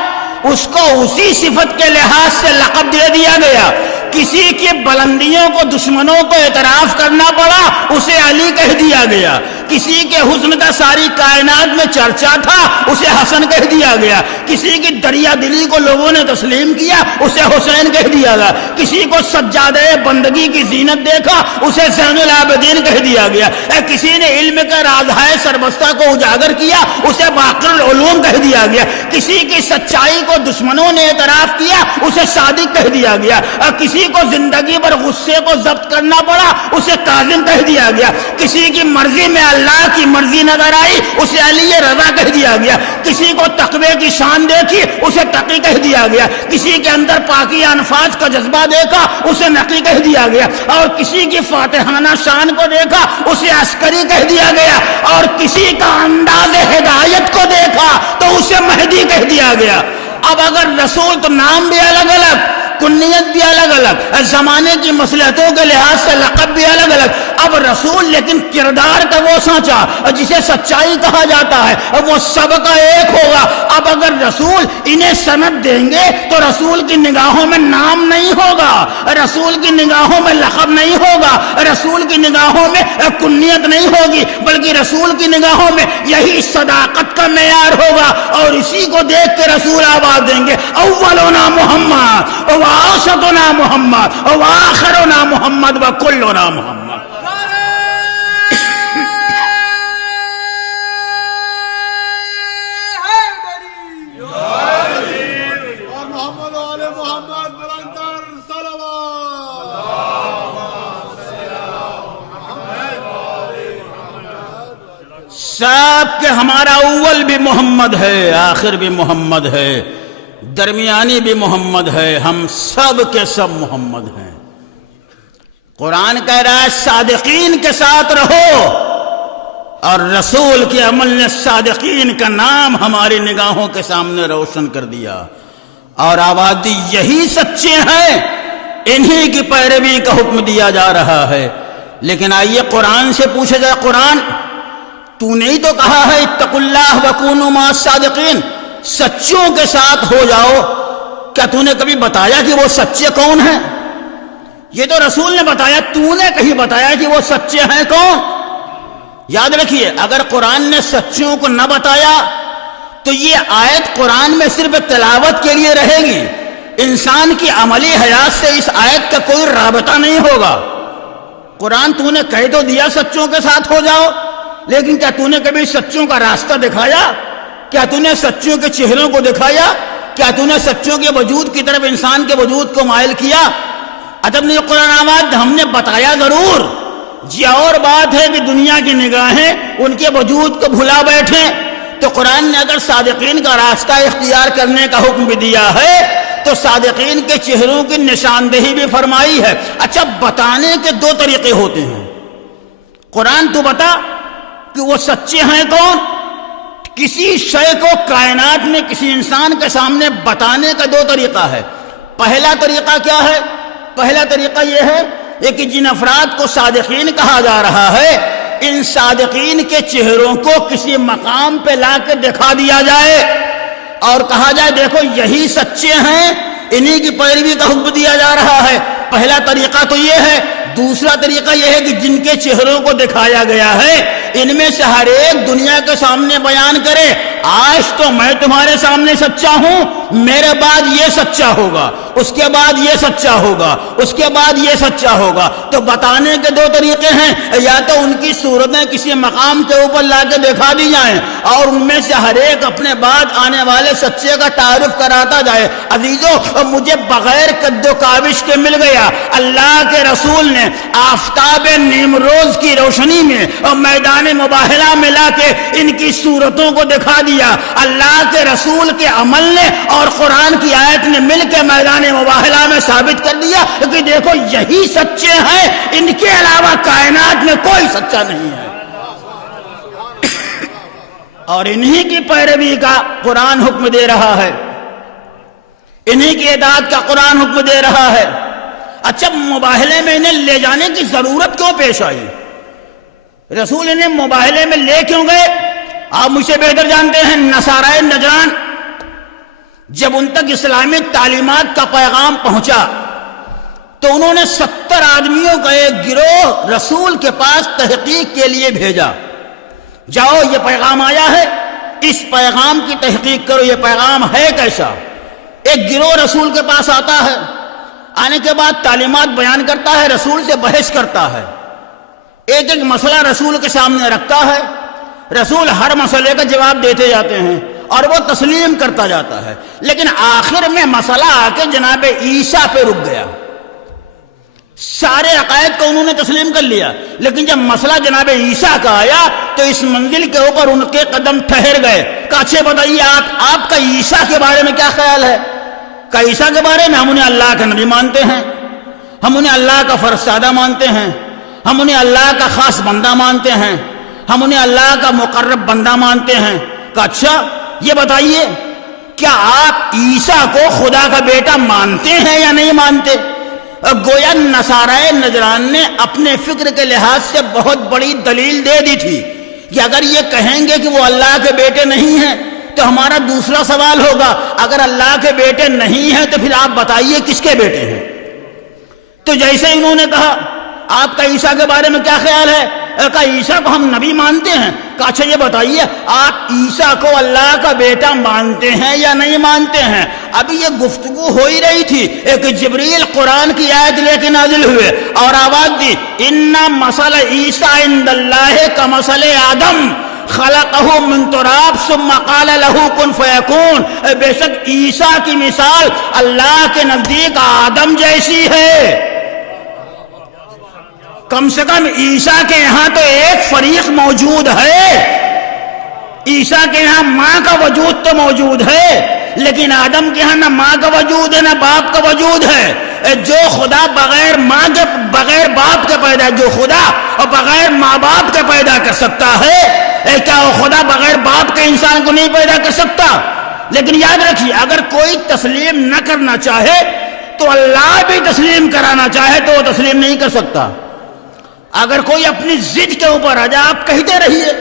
اس کو اسی صفت کے لحاظ سے لقب دے دیا گیا. کسی کی بلندیوں کو دشمنوں کو اعتراف کرنا پڑا, اسے علی کہہ دیا گیا. کسی کے حسن کا ساری کائنات میں چرچا تھا, اسے حسن کہہ دیا گیا. کسی کی دریا دلی کو لوگوں نے تسلیم کیا, اسے حسین کہہ دیا گیا. کسی کو سجادہ بندگی کی زینت دیکھا, اسے زین العابدین کہہ دیا گیا. کسی نے علم کا رازہائے سربستہ کو اجاگر کیا, اسے باقر العلوم کہہ دیا گیا. کسی کی سچائی کو دشمنوں نے اعتراف کیا, اسے صادق کہہ دیا گیا. کسی کو زندگی پر غصے کو ضبط کرنا پڑا, اسے کاظم کہہ دیا گیا. کسی کی مرضی میں اللہ کی مرضی نظر آئی, اسے علی رضا کہہ دیا گیا. کسی کو تقوی کی شان دیکھی, اسے تقی کہہ دیا گیا. کسی کے اندر پاکی انفاظ کا جذبہ دیکھا, اسے نقی کہہ دیا گیا. اور کسی کی فاتحانہ شان کو دیکھا, اسے عسکری کہہ دیا گیا. اور کسی کا انداز ہدایت کو دیکھا تو اسے مہدی کہہ دیا گیا. اب اگر رسول تو نام بھی الگ الگ, کنیت بھی الگ الگ، زمانے کی مصلحتوں کے لحاظ سے لقب بھی الگ الگ. اب رسول لیکن کردار کا وہ سانچا جسے سچائی کہا جاتا ہے وہ سب کا ایک ہوگا. اب اگر رسول انہیں سند دیں گے تو رسول کی نگاہوں میں نام نہیں ہوگا، رسول کی نگاہوں میں لقب نہیں ہوگا، رسول کی نگاہوں میں کنیت نہیں ہوگی، بلکہ رسول کی نگاہوں میں یہی صداقت کا معیار ہوگا. اور اسی کو دیکھ کے رسول آواز دیں گے اولنا محمد وآوسطنا محمد وآخرنا محمد وکلنا محمد. اور محمد و آل محمد بلندر صلوات. سب کہ ہمارا اول بھی محمد ہے، آخر بھی محمد ہے، درمیانی بھی محمد ہے، ہم سب کے سب محمد ہیں. قرآن کہہ رہا ہے صادقین کے ساتھ رہو، اور رسول کے عمل نے صادقین کا نام ہماری نگاہوں کے سامنے روشن کر دیا اور آواز دی یہی سچے ہیں، انہی کی پیروی کا حکم دیا جا رہا ہے. لیکن آئیے قرآن سے پوچھا جائے، قرآن تو نے ہی تو کہا ہے اتقوا اللہ وکونوا مع الصادقین، سچوں کے ساتھ ہو جاؤ. کیا تو نے کبھی بتایا کہ وہ سچے کون ہیں؟ یہ تو رسول نے بتایا، تو نے کہیں بتایا کہ وہ سچے ہیں کون؟ یاد رکھیے اگر قرآن نے سچوں کو نہ بتایا تو یہ آیت قرآن میں صرف تلاوت کے لیے رہے گی، انسان کی عملی حیات سے اس آیت کا کوئی رابطہ نہیں ہوگا. قرآن تو نے کہہ تو دیا سچوں کے ساتھ ہو جاؤ، لیکن کیا تو نے کبھی سچوں کا راستہ دکھایا؟ کیا تو نے سچوں کے چہروں کو دکھایا؟ کیا تو نے سچوں کے وجود کی طرف انسان کے وجود کو مائل کیا؟ ادب نے قرآن آباد ہم نے بتایا ضرور جی، اور بات ہے کہ دنیا کی نگاہیں ان کے وجود کو بھلا بیٹھیں. تو قرآن نے اگر صادقین کا راستہ اختیار کرنے کا حکم بھی دیا ہے تو صادقین کے چہروں کی نشاندہی بھی فرمائی ہے. اچھا بتانے کے دو طریقے ہوتے ہیں. قرآن تو بتا کہ وہ سچے ہیں کون. کسی شے کو کائنات میں کسی انسان کے سامنے بتانے کا دو طریقہ ہے. پہلا طریقہ کیا ہے؟ پہلا طریقہ یہ ہے کہ جن افراد کو صادقین کہا جا رہا ہے ان صادقین کے چہروں کو کسی مقام پہ لا کے دکھا دیا جائے اور کہا جائے دیکھو یہی سچے ہیں، انہی کی پیروی کا حکم دیا جا رہا ہے. پہلا طریقہ تو یہ ہے. دوسرا طریقہ یہ ہے کہ جن کے چہروں کو دکھایا گیا ہے ان میں سے ہر ایک دنیا کے سامنے بیان کرے آج تو میں تمہارے سامنے سچا ہوں، میرے بعد یہ سچا ہوگا، اس کے بعد یہ سچا ہوگا، اس کے بعد یہ سچا ہوگا. تو بتانے کے دو طریقے ہیں، یا تو ان کی صورتیں کسی مقام کے اوپر لا کے دکھا دی جائیں اور ان میں سے ہر ایک اپنے بعد آنے والے سچے کا تعارف کراتا جائے. عزیزو مجھے بغیر قد و کاوش کے مل گیا. اللہ کے رسول نے آفتاب نیمروز کی روشنی میں اور میدان مباہلہ میں لا کے ان کی صورتوں کو دکھا دیا. اللہ کے رسول کے عمل نے اور قرآن کی آیت نے مل کے میدان مباہلہ میں ثابت کر دیا کہ دیکھو یہی سچے ہیں، ان کے علاوہ کائنات میں کوئی سچا نہیں ہے. اور انہی کی پیروی کا قرآن حکم دے رہا ہے، انہی کی اطاعت کا قرآن حکم دے رہا ہے. اچھا مباہلے میں انہیں لے جانے کی ضرورت کیوں پیش آئی؟ رسول انہیں مباہلے میں لے کیوں گئے؟ آپ مجھ سے بہتر جانتے ہیں. نصارائے نجران جب ان تک اسلامی تعلیمات کا پیغام پہنچا تو انہوں نے 70 آدمیوں کا ایک گروہ رسول کے پاس تحقیق کے لیے بھیجا. جاؤ یہ پیغام آیا ہے، اس پیغام کی تحقیق کرو، یہ پیغام ہے کیسا. ایک گروہ رسول کے پاس آتا ہے، آنے کے بعد تعلیمات بیان کرتا ہے، رسول سے بحث کرتا ہے، ایک ایک مسئلہ رسول کے سامنے رکھتا ہے. رسول ہر مسئلے کا جواب دیتے جاتے ہیں اور وہ تسلیم کرتا جاتا ہے. لیکن آخر میں مسئلہ آ کے جناب عیسیٰ پہ رک گیا. سارے عقائد کو انہوں نے تسلیم کر لیا، لیکن جب مسئلہ جناب عیسیٰ کا آیا تو اس منزل کے اوپر ان کے قدم ٹھہر گئے. کہا اچھا بتائیے آپ کا عیسیٰ کے بارے میں کیا خیال ہے؟ کہ عیسیٰ کے بارے میں ہم انہیں اللہ کا نبی مانتے ہیں، ہم انہیں اللہ کا فرزادہ مانتے ہیں، ہم انہیں اللہ کا خاص بندہ مانتے ہیں، ہم انہیں اللہ کا مقرب بندہ مانتے ہیں. کہ اچھا یہ بتائیے کیا آپ عیسیٰ کو خدا کا بیٹا مانتے ہیں یا نہیں مانتے؟ گویا نصارائے نجران نے اپنے فکر کے لحاظ سے بہت بڑی دلیل دے دی تھی کہ اگر یہ کہیں گے کہ وہ اللہ کے بیٹے نہیں ہیں تو ہمارا دوسرا سوال ہوگا، اگر اللہ کے بیٹے نہیں ہیں تو پھر آپ بتائیے کس کے بیٹے ہیں؟ تو جیسے انہوں نے کہا آپ کا عیسیٰ کے بارے میں کیا خیال ہے، کہا عیسیٰ کو ہم نبی مانتے ہیں، کہا اچھا یہ بتائیے آپ عیسیٰ کو اللہ کا بیٹا مانتے ہیں یا نہیں مانتے ہیں؟ ابھی یہ گفتگو ہو ہی رہی تھی، ایک جبریل قرآن کی آیت لے کے نازل ہوئے اور آواز دی ان مثل عیسیٰ عند اللہ کمثل آدم خلقہ من تراب ثم قال له کن فیکون، بے شک عیسیٰ کی مثال اللہ کے نزدیک آدم جیسی ہے۔ کم سے کم عیسیٰ کے یہاں تو ایک فریق موجود ہے، عیسیٰ کے یہاں ماں کا وجود تو موجود ہے، لیکن آدم کے یہاں نہ ماں کا وجود ہے نہ باپ کا وجود ہے۔ جو خدا بغیر ماں کے بغیر باپ کے پیدا، جو خدا اور بغیر ماں باپ کے پیدا کر سکتا ہے، کیا وہ خدا بغیر باپ کے انسان کو نہیں پیدا کر سکتا؟ لیکن یاد رکھیے اگر کوئی تسلیم نہ کرنا چاہے تو اللہ بھی تسلیم کرانا چاہے تو وہ تسلیم نہیں کر سکتا۔ اگر کوئی اپنی ضد کے اوپر آ جائے آپ کہتے رہیے،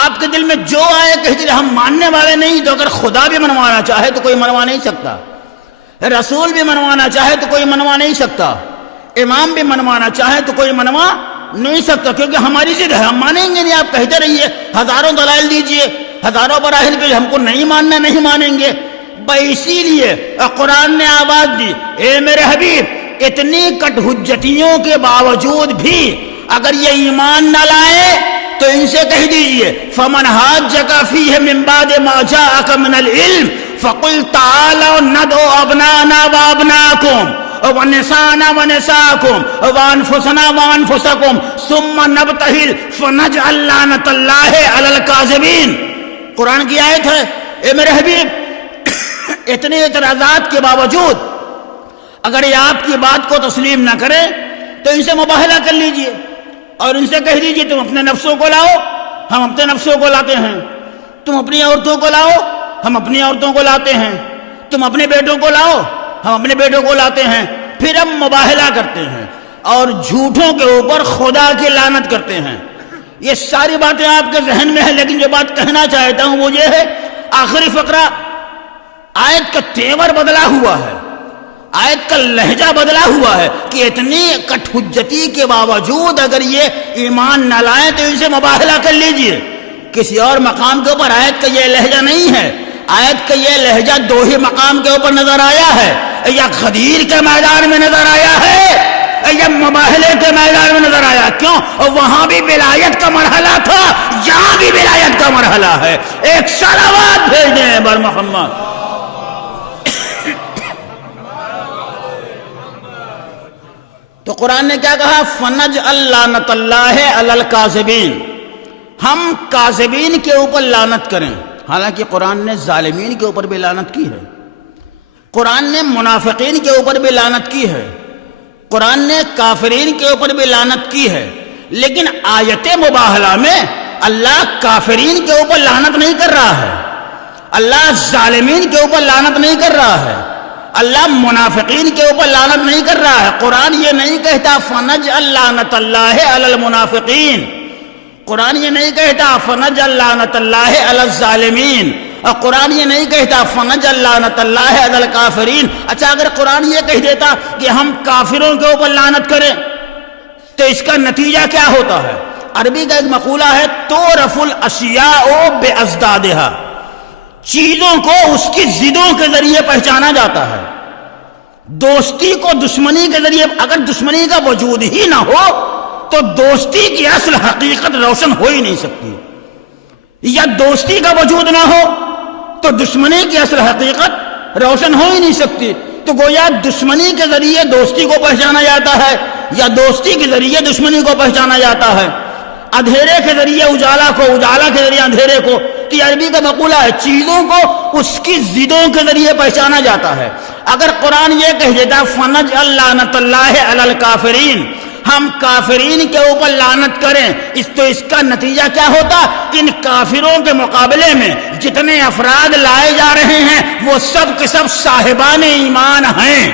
آپ کے دل میں جو آئے کہتے رہیے، ہم ماننے والے نہیں، تو اگر خدا بھی منوانا چاہے تو کوئی منوا نہیں سکتا، رسول بھی منوانا چاہے تو کوئی منوا نہیں سکتا، امام بھی منوانا چاہے تو کوئی منوا نہیں سکتا، کیونکہ ہماری ضد ہے، ہم مانیں گے نہیں۔ آپ کہتے رہیے، ہزاروں دلائل دیجئے، ہزاروں براہین پہ ہم کو نہیں ماننا، نہیں مانیں گے۔ اسی لیے قرآن نے آواز دی اے میرے حبیب اتنی کٹ حجتیوں کے باوجود بھی اگر یہ ایمان نہ لائے تو ان سے کہہ دیجئے فمن حاجک فیہ من بعد ما جاءک من العلم فقل تعالوا ندعو ابناءنا وابناءکم ونساءنا ونساءکم وانفسنا وانفسکم ثم نبتہل فنجعل لعنۃ اللہ علی الکاذبین۔ قرآن کی آیت ہے، اے میرے حبیب اتنے اعتراضات کے باوجود اگر یہ آپ کی بات کو تسلیم نہ کرے تو ان سے مباہلہ کر لیجئے اور ان سے کہہ دیجئے تم اپنے نفسوں کو لاؤ، ہم اپنے نفسوں کو لاتے ہیں، تم اپنی عورتوں کو لاؤ، ہم اپنی عورتوں کو لاتے ہیں، تم اپنے بیٹوں کو لاؤ، ہم اپنے بیٹوں کو لاتے ہیں، پھر ہم مباہلہ کرتے ہیں اور جھوٹوں کے اوپر خدا کی لعنت کرتے ہیں۔ یہ ساری باتیں آپ کے ذہن میں ہیں، لیکن جو بات کہنا چاہتا ہوں وہ یہ ہے آخری فقرہ آیت کا تیور بدلا ہوا ہے، آیت کا لہجہ بدلا ہوا ہے کہ اتنی کٹ حجتی کے باوجود اگر یہ ایمان نہ لائیں تو ان سے مباہلہ کر لیجئے۔ کسی اور مقام کے اوپر آیت کا یہ لہجہ نہیں ہے، آیت کا یہ لہجہ دوہی مقام کے اوپر نظر آیا ہے، یا غدیر کے میدان میں نظر آیا ہے، یا مباہلے کے میدان میں نظر آیا۔ کیوں؟ وہاں بھی ولایت کا مرحلہ تھا، یہاں بھی ولایت کا مرحلہ ہے۔ ایک صلوات بھیج دیں بر محمد۔ تو قرآن نے کیا کہا؟ فنجعل لعنۃ اللہ علی الکاذبین، ہم کاذبین کے اوپر لعنت کریں۔ حالانکہ قرآن نے ظالمین کے اوپر بھی لعنت کی ہے، قرآن نے منافقین کے اوپر بھی لعنت کی ہے، قرآن نے کافرین کے اوپر بھی لعنت کی ہے، لیکن آیت مباہلہ میں اللہ کافرین کے اوپر لعنت نہیں کر رہا ہے، اللہ ظالمین کے اوپر لعنت نہیں کر رہا ہے، اللہ منافقین کے اوپر لعنت نہیں کر رہا ہے۔ قرآن یہ نہیں کہتا فنجعل لعنۃ اللہ علی المنافقین، قرآن یہ نہیں کہتا فنجعل لعنۃ اللہ علی الظالمین، اور قرآن یہ نہیں کہتا فنجعل لعنۃ اللہ علی الکافرین۔ اچھا اگر قرآن یہ کہہ دیتا کہ ہم کافروں کے اوپر لعنت کریں تو اس کا نتیجہ کیا ہوتا ہے؟ عربی کا ایک مقولہ ہے تعرف الاشیاء بازدادھا، چیزوں کو اس کی ضدوں کے ذریعے پہچانا جاتا ہے۔ دوستی کو دشمنی کے ذریعے، اگر دشمنی کا وجود ہی نہ ہو تو دوستی کی اصل حقیقت روشن ہو ہی نہیں سکتی، یا دوستی کا وجود نہ ہو تو دشمنی کی اصل حقیقت روشن ہو ہی نہیں سکتی۔ تو گویا دشمنی کے ذریعے دوستی کو پہچانا جاتا ہے یا دوستی کے ذریعے دشمنی کو پہچانا جاتا ہے، اندھیرے کے ذریعے اجالا کو، اجالا کے ذریعے اندھیرے کو۔ تو عربی کا مقولہ ہے چیزوں کو اس کی ضدوں کے ذریعے پہچانا جاتا ہے۔ اگر قرآن یہ کہہ دیتا فنجعل لعنۃ اللہ علی الکافرین، ہم کافرین کے اوپر لعنت کریں اس کا نتیجہ کیا ہوتا؟ ان کافروں کے مقابلے میں جتنے افراد لائے جا رہے ہیں وہ سب کے سب صاحبان ایمان ہیں،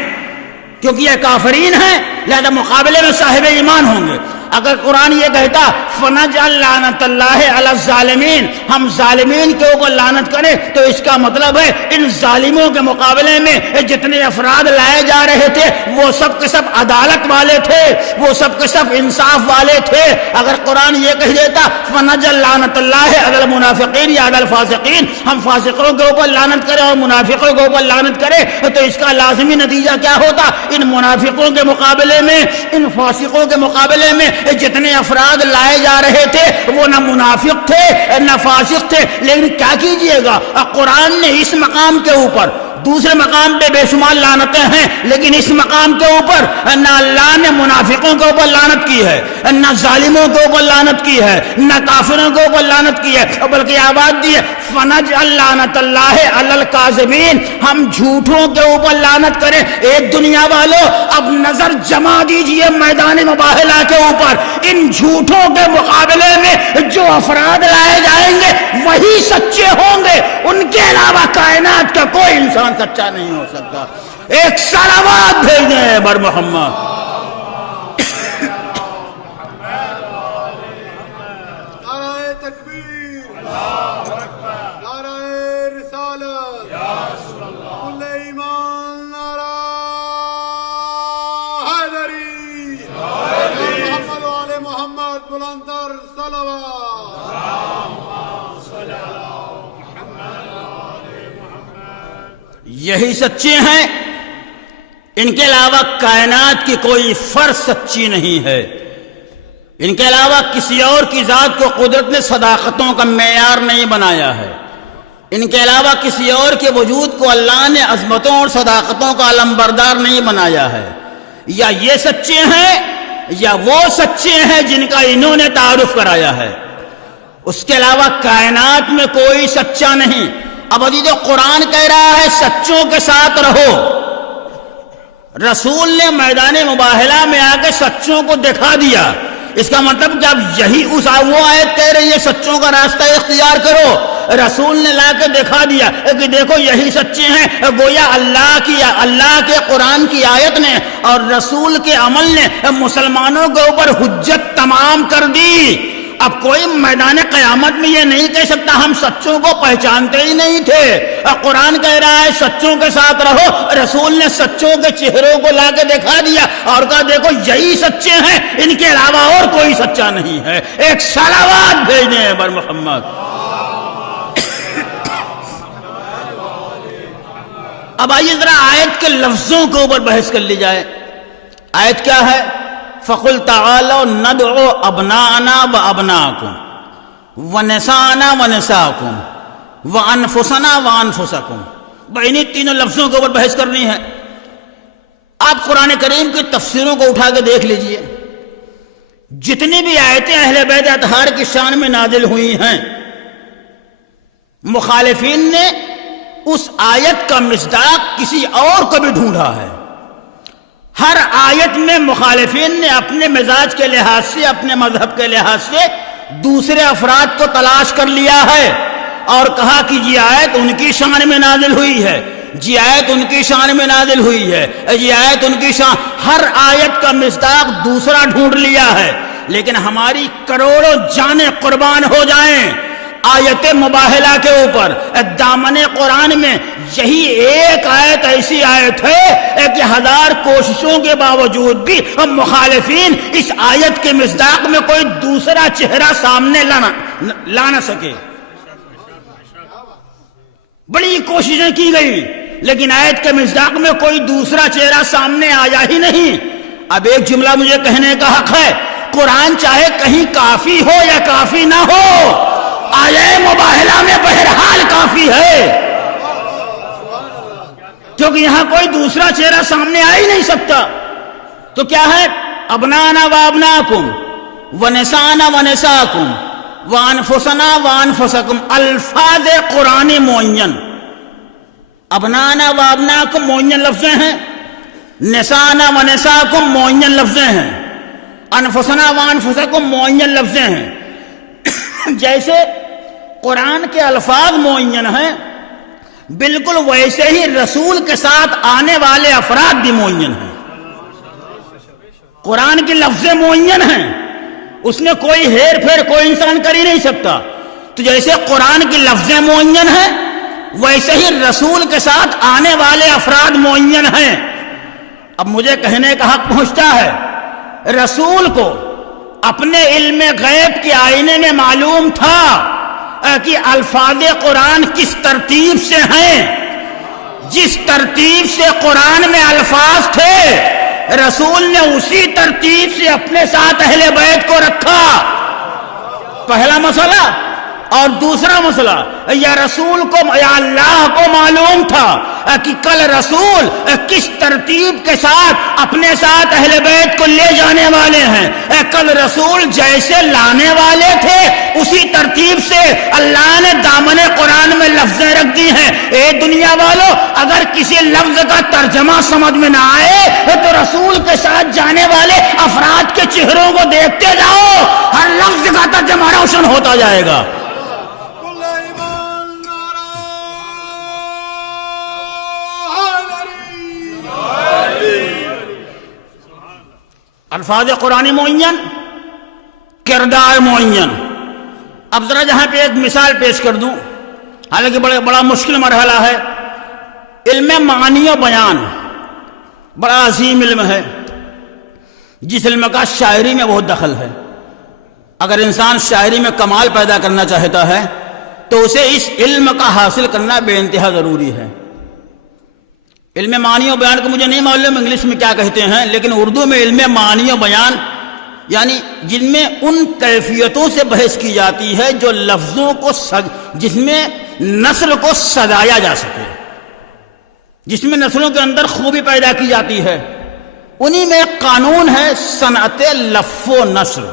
کیونکہ یہ کافرین ہیں لہذا مقابلے میں صاحب ایمان ہوں گے۔ اگر قرآن یہ کہتا فنجعل لعنت اللہ علی الظالمین، ہم ظالمین کے اوپر لعنت کریں، تو اس کا مطلب ہے ان ظالموں کے مقابلے میں جتنے افراد لائے جا رہے تھے وہ سب کے سب عدالت والے تھے، وہ سب کے سب انصاف والے تھے۔ اگر قرآن یہ کہہ دیتا فنجعل لعنت اللہ علی المنافقین یا علی الفاسقین، ہم فاسقوں کے اوپر لعنت کریں اور منافقوں کے اوپر لعنت کریں، تو اس کا لازمی نتیجہ کیا ہوتا؟ ان منافقوں کے مقابلے میں، ان فاسقوں کے مقابلے میں جتنے افراد لائے جا رہے تھے وہ نہ منافق تھے نہ فاسق تھے۔ لیکن کیا کیجئے گا، قرآن نے اس مقام کے اوپر، دوسرے مقام پہ بے شمار لعنتیں ہیں، لیکن اس مقام کے اوپر نہ اللہ نے منافقوں کے اوپر لعنت کی ہے، نہ ظالموں کے اوپر لعنت کی ہے، نہ کافروں کے اوپر لعنت کی ہے، بلکہ آواز دی ہے فنجعل لعنت اللہ علی الکاذبین، ہم جھوٹوں کے اوپر لعنت کریں۔ ایک دنیا والوں اب نظر جما دیجئے میدان مباہلہ کے اوپر، ان جھوٹوں کے مقابلے میں جو افراد لائے جائیں گے وہی سچے ہوں گے، ان کے علاوہ کائنات کا کوئی انسان سچا نہیں ہو سکتا۔ ایک صلوات بھیج دیں بر محمد۔ نعرہ تکبیر، نعرہ رسالت، کل ایمان، نعرہ حیدری، محمد و آل محمد، بلندر صلوات۔ یہی سچے ہیں، ان کے علاوہ کائنات کی کوئی فرد سچی نہیں ہے، ان کے علاوہ کسی اور کی ذات کو قدرت نے صداقتوں کا معیار نہیں بنایا ہے، ان کے علاوہ کسی اور کے وجود کو اللہ نے عظمتوں اور صداقتوں کا علمبردار نہیں بنایا ہے۔ یا یہ سچے ہیں یا وہ سچے ہیں جن کا انہوں نے تعارف کرایا ہے، اس کے علاوہ کائنات میں کوئی سچا نہیں۔ اب عزیز قرآن کہہ رہا ہے سچوں کے ساتھ رہو، رسول نے میدان مباہلہ میں آ کے سچوں کو دکھا دیا۔ اس کا مطلب کہ اب یہی وہ آیت کہہ رہی ہے سچوں کا راستہ اختیار کرو، رسول نے لا کے دکھا دیا کہ دیکھو یہی سچے ہیں۔ گویا اللہ کے قرآن کی آیت نے اور رسول کے عمل نے مسلمانوں کے اوپر حجت تمام کر دی۔ اب کوئی میدان قیامت میں یہ نہیں کہہ سکتا ہم سچوں کو پہچانتے ہی نہیں تھے۔ قرآن کہہ رہا ہے سچوں کے ساتھ رہو، رسول نے سچوں کے چہروں کو لا کے دکھا دیا اور کہا دیکھو یہی سچے ہیں، ان کے علاوہ اور کوئی سچا نہیں ہے۔ ایک صلوات بھیجیں بر محمد۔ اب آئیے ذرا آیت کے لفظوں کے اوپر بحث کر لی جائے۔ آیت کیا ہے؟ فَقُلْ تَعَالَوْا نَدْعُوا أَبْنَاءَنَا وَأَبْنَاءَكُمْ وَنِسَاءَنَا وَنِسَاءَكُمْ وَأَنفُسَنَا وَأَنفُسَكُمْ۔ انہی تینوں لفظوں کے اوپر بحث کرنی ہے۔ آپ قرآن کریم کی تفسیروں کو اٹھا کے دیکھ لیجئے، جتنی بھی آیتیں اہل بیت اطہار کی شان میں نازل ہوئی ہیں، مخالفین نے اس آیت کا مصداق کسی اور کو بھی ڈھونڈا ہے۔ ہر آیت میں مخالفین نے اپنے مزاج کے لحاظ سے، اپنے مذہب کے لحاظ سے دوسرے افراد کو تلاش کر لیا ہے اور کہا کہ یہ آیت ان کی شان میں نازل ہوئی ہے، یہ آیت ان کی شان میں نازل ہوئی ہے، یہ آیت ان کی شان۔ ہر آیت کا مصداق دوسرا ڈھونڈ لیا ہے، لیکن ہماری کروڑوں جانیں قربان ہو جائیں آیت مباہلہ کے اوپر، دامن قرآن میں یہی ایک آیت ایسی آیت ہے کہ ہزار کوششوں کے باوجود بھی مخالفین اس آیت کے مصداق میں کوئی دوسرا چہرہ سامنے لا نہ سکے۔ بڑی کوششیں کی گئی لیکن آیت کے مصداق میں کوئی دوسرا چہرہ سامنے آیا ہی نہیں۔ اب ایک جملہ مجھے کہنے کا حق ہے، قرآن چاہے کہیں کافی ہو یا کافی نہ ہو، آیہ مباہلہ میں بہرحال کافی ہے، کیونکہ یہاں کوئی دوسرا چہرہ سامنے آ ہی نہیں سکتا۔ تو کیا ہے؟ ابنانا و ابناکم ونسانا و نساکم وانفسنا وانفسکم، الفاظ قرآن معین۔ ابنانا و ابناکم معین لفظیں ہیں، نسانا و نساکم معین لفظیں ہیں۔ انفسنا و انفسکم معین لفظیں ہیں، جیسے قرآن کے الفاظ معین ہیں بالکل ویسے ہی رسول کے ساتھ آنے والے افراد بھی معین ہیں۔ قرآن کی لفظیں معین ہیں، اس میں کوئی ہیر پھیر کوئی انسان کر ہی نہیں سکتا۔ تو جیسے قرآن کی لفظیں معین ہیں ویسے ہی رسول کے ساتھ آنے والے افراد معین ہیں۔ اب مجھے کہنے کا حق پہنچتا ہے، رسول کو اپنے علم غیب کے آئینے میں معلوم تھا کہ الفاظ قرآن کس ترتیب سے ہیں، جس ترتیب سے قرآن میں الفاظ تھے رسول نے اسی ترتیب سے اپنے ساتھ اہل بیت کو رکھا۔ پہلا مسئلہ۔ اور دوسرا مسئلہ، یا رسول کو یا اللہ کو معلوم تھا کہ کل رسول کس ترتیب کے ساتھ اپنے ساتھ اہل بیت کو لے جانے والے ہیں۔ کل رسول جیسے لانے والے تھے اسی ترتیب سے اللہ نے دامن قرآن میں لفظیں رکھ دی ہیں۔ اے دنیا والو، اگر کسی لفظ کا ترجمہ سمجھ میں نہ آئے تو رسول کے ساتھ جانے والے افراد کے چہروں کو دیکھتے جاؤ، ہر لفظ کا ترجمہ روشن ہوتا جائے گا۔ الفاظ قرآن معین، کردار معین۔ اب ذرا جہاں پہ ایک مثال پیش کر دوں، حالانکہ بڑا مشکل مرحلہ ہے۔ علم معانی و بیان بڑا عظیم علم ہے، جس علم کا شاعری میں بہت دخل ہے۔ اگر انسان شاعری میں کمال پیدا کرنا چاہتا ہے تو اسے اس علم کا حاصل کرنا بے انتہا ضروری ہے۔ علم معنی و بیان کو مجھے نہیں معلوم انگلش میں کیا کہتے ہیں، لیکن اردو میں علم معنی و بیان یعنی جن میں ان کیفیتوں سے بحث کی جاتی ہے جو لفظوں کو جس میں نثر کو سجایا جا سکے، جس میں نثروں کے اندر خوبی پیدا کی جاتی ہے، انہی میں ایک قانون ہے صنعت لفظ و نثر۔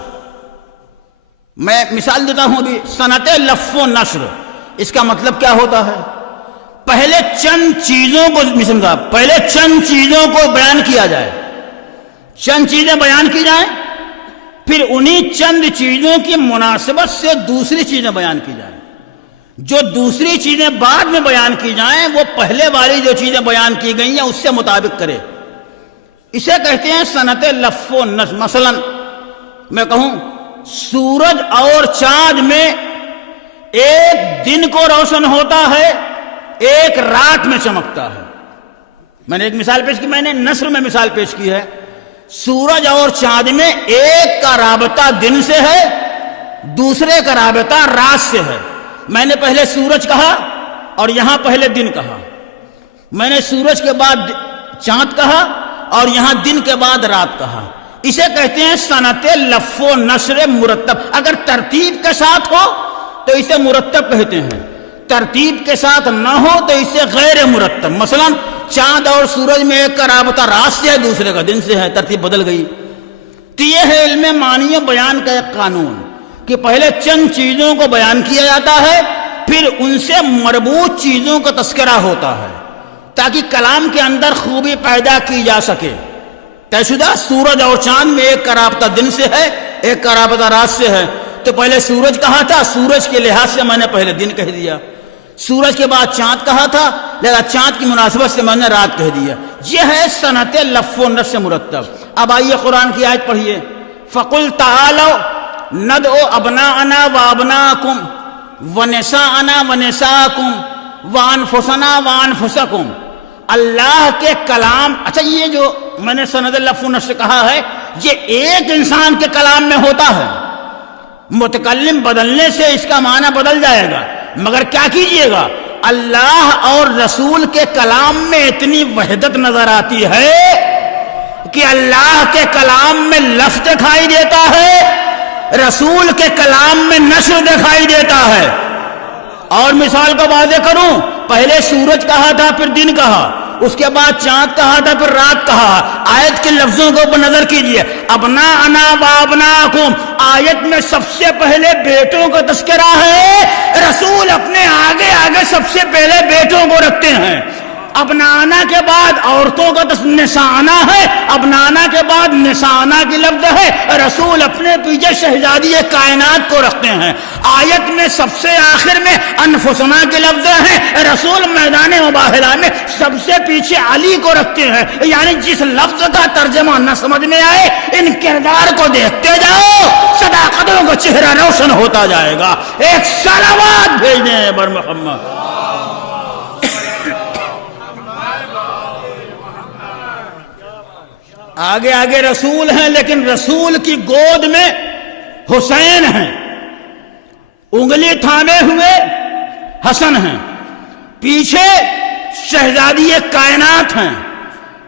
میں مثال دیتا ہوں ابھی، صنعت لفظ و نثر، اس کا مطلب کیا ہوتا ہے؟ پہلے چند چیزوں کو پہلے چند چیزوں کو بیان کیا جائے، چند چیزیں بیان کی جائیں، پھر انہی چند چیزوں کی مناسبت سے دوسری چیزیں بیان کی جائیں، جو دوسری چیزیں بعد میں بیان کی جائیں وہ پہلے والی جو چیزیں بیان کی گئی ہیں اس سے مطابق کرے۔ اسے کہتے ہیں صنعت لفظ و نثر۔ مثلا میں کہوں سورج اور چاند میں ایک دن کو روشن ہوتا ہے، ایک رات میں چمکتا ہے۔ میں نے ایک مثال پیش کی، میں نے نثر میں مثال پیش کی ہے۔ سورج اور چاند میں ایک کا رابطہ دن سے ہے، دوسرے کا رابطہ رات سے ہے۔ میں نے پہلے سورج کہا اور یہاں پہلے دن کہا، میں نے سورج کے بعد چاند کہا اور یہاں دن کے بعد رات کہا۔ اسے کہتے ہیں صنعت لفظ و نثر مرتب۔ اگر ترتیب کے ساتھ ہو تو اسے مرتب کہتے ہیں، ترتیب کے ساتھ نہ ہو تو اسے غیر مرتب۔ مثلا چاند اور سورج میں ایک کا رابطہ رات سے ہے، دوسرے کا دن سے ہے، ترتیب بدل گئی۔ تو یہ ہے علم معنی و بیان کا ایک قانون کہ پہلے چند چیزوں کو بیان کیا جاتا ہے، پھر ان سے مربوط چیزوں کا تذکرہ ہوتا ہے تاکہ کلام کے اندر خوبی پیدا کی جا سکے۔ طے شدہ سورج اور چاند میں ایک کا رابطہ دن سے ہے، ایک کا رابطہ رات سے ہے، تو پہلے سورج کہا تھا، سورج کے لحاظ سے میں نے پہلے دن کہہ دیا۔ سورج کے بعد چاند کہا تھا، لہذا چاند کی مناسبت سے میں نے رات کہہ دیا۔ یہ ہے صنعت لفظ و نثر مرتب۔ اب آئیے قرآن کی آیت پڑھیے، فَقُلْ تَعَالَوْا نَدْعُ أَبْنَاءَنَا وَأَبْنَاءَكُمْ وَنِسَاءَنَا وَنِسَاءَكُمْ وَأَنفُسَنَا وَأَنفُسَكُمْ۔ اللہ کے کلام، اچھا یہ جو میں نے صنعت لفظ و نثر کہا ہے یہ ایک انسان کے کلام میں ہوتا ہے، متکلم بدلنے سے اس کا معنی بدل جائے گا، مگر کیا کیجئے گا، اللہ اور رسول کے کلام میں اتنی وحدت نظر آتی ہے کہ اللہ کے کلام میں لفظ دکھائی دیتا ہے، رسول کے کلام میں نثر دکھائی دیتا ہے۔ اور مثال کو واضح کروں، پہلے سورج کہا تھا پھر دن کہا، اس کے بعد چاند کہا تھا پھر رات کہا۔ آیت کے لفظوں کے اوپر نظر کیجئے، ابناءنا و ابناءکم، آیت میں سب سے پہلے بیٹوں کا تذکرہ ہے، رسول اپنے آگے آگے سب سے پہلے بیٹوں کو رکھتے ہیں۔ اب نانا کے بعد عورتوں کا نسانا ہے، اب نانا کے بعد نسانا کی لفظ ہے، رسول اپنے پیچھے شہزادی کائنات کو رکھتے ہیں۔ آیت میں سب سے آخر میں انفسنا کے لفظ ہیں، رسول میدان مباہلہ میں سب سے پیچھے علی کو رکھتے ہیں۔ یعنی جس لفظ کا ترجمہ نہ سمجھ میں آئے، ان کردار کو دیکھتے جاؤ، صداقتوں کا چہرہ روشن ہوتا جائے گا۔ ایک صلوات بھیج دیں بر محمد۔ آگے آگے رسول ہیں، لیکن رسول کی گود میں حسین ہیں، انگلی تھامے ہوئے حسن ہیں، پیچھے شہزادی کائنات ہیں،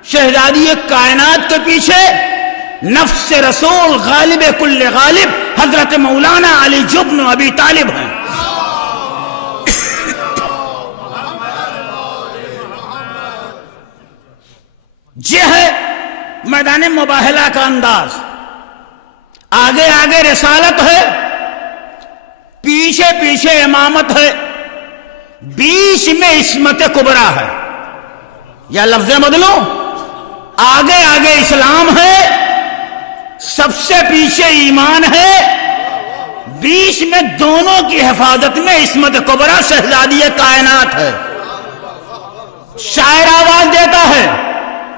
شہزادی کائنات کے پیچھے نفس رسول غالب کل غالب حضرت مولانا علی بن ابی طالب ہیں۔ یہ ہے میدان مباہلہ کا انداز۔ آگے آگے رسالت ہے، پیچھے پیچھے امامت ہے، بیچ میں عصمت کبریٰ ہے۔ یا لفظ بدلو، آگے آگے اسلام ہے، سب سے پیچھے ایمان ہے، بیچ میں دونوں کی حفاظت میں عصمت کبریٰ شہزادی کائنات ہے۔ شاعر آواز دیتا ہے،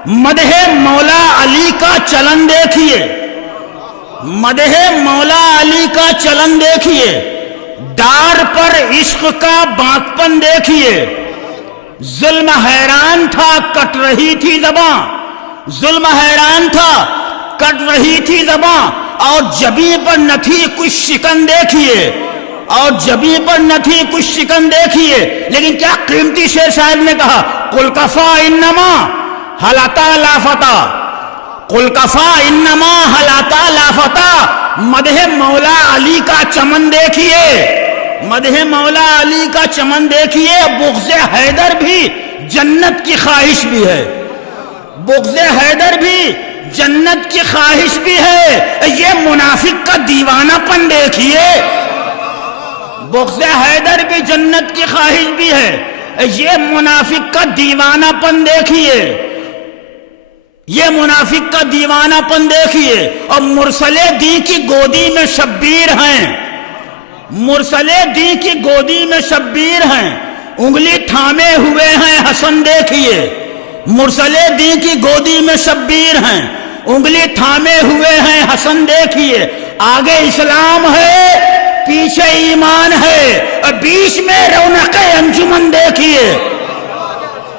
مدح مولا علی کا چلن دیکھیے، مدح مولا علی کا چلن دیکھیے، ڈار پر عشق کا بانکپن دیکھیے، ظلم حیران تھا کٹ رہی تھی زباں، ظلم حیران تھا کٹ رہی تھی زباں، اور جبیں پر نہ تھی کچھ شکن دیکھیے، اور جبیں پر نہ تھی کچھ شکن دیکھیے۔ لیکن کیا قیمتی شعر شاعر نے کہا، قل کفا انما حلاتا لافتا، قل کفا انما حلاتا لافتا، مدح مولا علی کا چمن دیکھیے، مدح مولا علی کا چمن دیکھیے۔ بغض حیدر بھی جنت کی خواہش بھی ہے، بغض حیدر بھی جنت کی خواہش بھی ہے۔ یہ منافق کا دیوانہ پن دیکھیے، بغض حیدر بھی جنت کی خواہش بھی ہے، یہ منافق کا دیوانہ پن دیکھیے، یہ منافق کا دیوانہ پن دیکھیے۔ اور مرسل دی کی گودی میں شبیر ہیں، مرسل دی کی گودی میں شبیر ہیں، انگلی تھامے ہوئے ہیں حسن دیکھیے، مرسل دی کی گودی میں شبیر ہیں، انگلی تھامے ہوئے ہیں حسن دیکھیے۔ آگے اسلام ہے، پیچھے ایمان ہے، اور بیچ میں رونق انجمن دیکھیے۔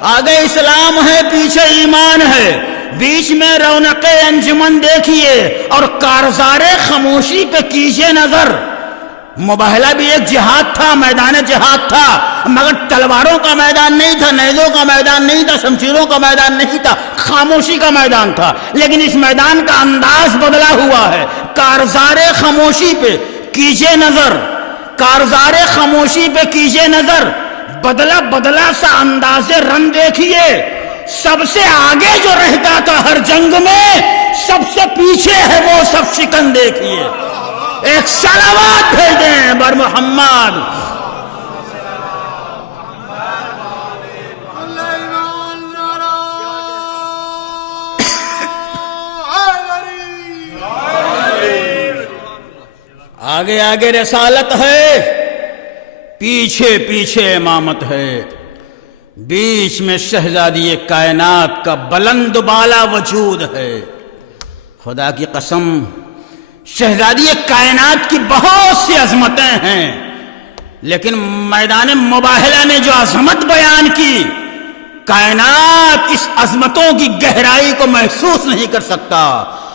آگے اسلام ہے، پیچھے ایمان ہے، بیچ میں رونق انجمن دیکھیے۔ اور کارزار خاموشی پہ کیجئے نظر۔ مباہلہ بھی ایک جہاد تھا، میدان جہاد تھا، مگر تلواروں کا میدان نہیں تھا، نیزوں کا میدان نہیں تھا، شمشیروں کا میدان نہیں تھا، خاموشی کا میدان تھا۔ لیکن اس میدان کا انداز بدلا ہوا ہے۔ کارزار خاموشی پہ کیجئے نظر، کارزار خاموشی پہ کیجئے نظر، بدلا بدلا سا انداز رن دیکھیے۔ سب سے آگے جو رہتا تھا ہر جنگ میں، سب سے پیچھے ہے وہ سب شکن دیکھیے۔ ایک صلوات بھیج دیں بر محمد۔ آگے آگے رسالت ہے، پیچھے پیچھے امامت ہے، بیچ میں شہزادی کائنات کا بلند بالا وجود ہے۔ خدا کی قسم، شہزادی کائنات کی بہت سی عظمتیں ہیں، لیکن میدان مباہلہ نے جو عظمت بیان کی، کائنات اس عظمتوں کی گہرائی کو محسوس نہیں کر سکتا۔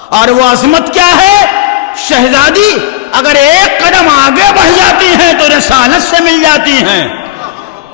اور وہ عظمت کیا ہے؟ شہزادی اگر ایک قدم آگے بڑھ جاتی ہیں تو رسالت سے مل جاتی ہیں،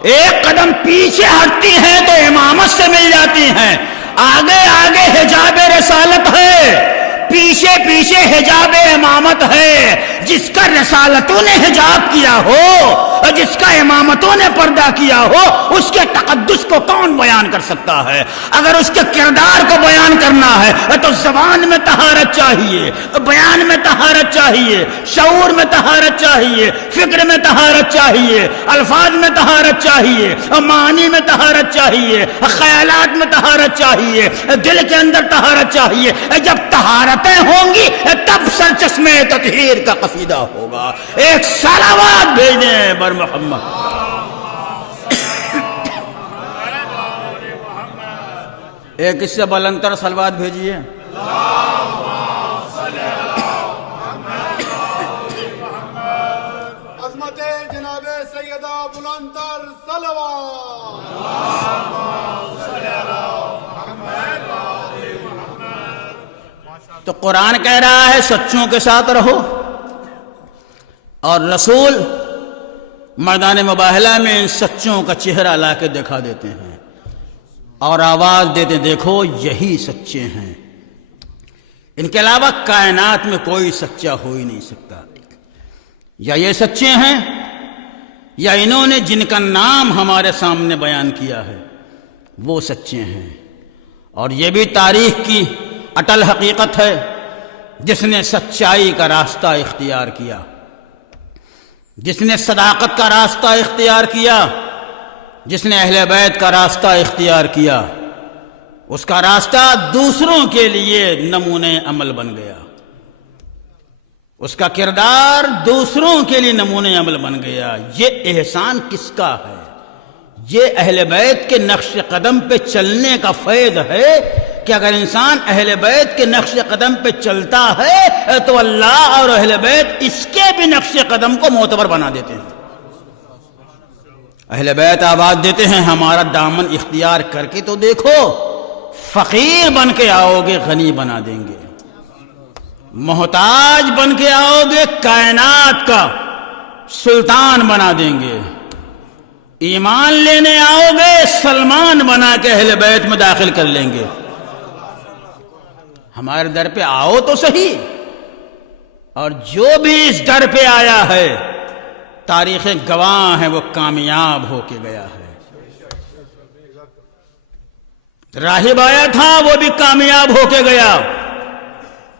ایک قدم پیچھے ہٹتی ہیں تو امامت سے مل جاتی ہیں۔ آگے آگے حجاب رسالت ہے، پیچھے پیچھے حجاب امامت ہے۔ جس کا رسالتوں نے حجاب کیا ہو، جس کا امامتوں نے پردہ کیا ہو، اس کے تقدس کو کون بیان کر سکتا ہے؟ اگر اس کے کردار کو بیان کرنا ہے تو زبان میں طہارت چاہیے، بیان میں طہارت چاہیے، شعور میں طہارت چاہیے، فکر میں طہارت چاہیے، الفاظ میں طہارت چاہیے، معانی میں طہارت چاہیے، خیالات میں طہارت چاہیے، دل کے اندر طہارت چاہیے۔ جب طہارتیں ہوں گی تب سرچشمے تطہیر کا قصیدہ ہوگا۔ ایک صلوات بھیجیں بر محمد۔ ایک اس سے بلندتر صلوات بھیجیے۔ عظمت جناب سیدہ بلندتر صلوات۔ تو قرآن کہہ رہا ہے سچوں کے ساتھ رہو، اور رسول میدان مباہلہ میں ان سچوں کا چہرہ لا کے دکھا دیتے ہیں اور آواز دیتے، دیکھو یہی سچے ہیں، ان کے علاوہ کائنات میں کوئی سچا ہو ہی نہیں سکتا۔ یا یہ سچے ہیں یا انہوں نے جن کا نام ہمارے سامنے بیان کیا ہے وہ سچے ہیں۔ اور یہ بھی تاریخ کی اٹل حقیقت ہے، جس نے سچائی کا راستہ اختیار کیا، جس نے صداقت کا راستہ اختیار کیا، جس نے اہل بیت کا راستہ اختیار کیا، اس کا راستہ دوسروں کے لیے نمونے عمل بن گیا، اس کا کردار دوسروں کے لیے نمونے عمل بن گیا۔ یہ احسان کس کا ہے؟ یہ اہل بیت کے نقش قدم پہ چلنے کا فیض ہے کہ اگر انسان اہل بیت کے نقش قدم پہ چلتا ہے تو اللہ اور اہل بیت اس کے بھی نقش قدم کو معتبر بنا دیتے ہیں۔ اہل بیت آواز دیتے ہیں ہمارا دامن اختیار کر کے تو دیکھو، فقیر بن کے آؤ گے غنی بنا دیں گے، محتاج بن کے آؤ گے کائنات کا سلطان بنا دیں گے، ایمان لینے آؤ گے سلمان بنا کے اہل بیت میں داخل کر لیں گے۔ ہمارے در پہ آؤ تو صحیح، اور جو بھی اس در پہ آیا ہے تاریخ گواہ ہے وہ کامیاب ہو کے گیا ہے۔ راہب آیا تھا وہ بھی کامیاب ہو کے گیا،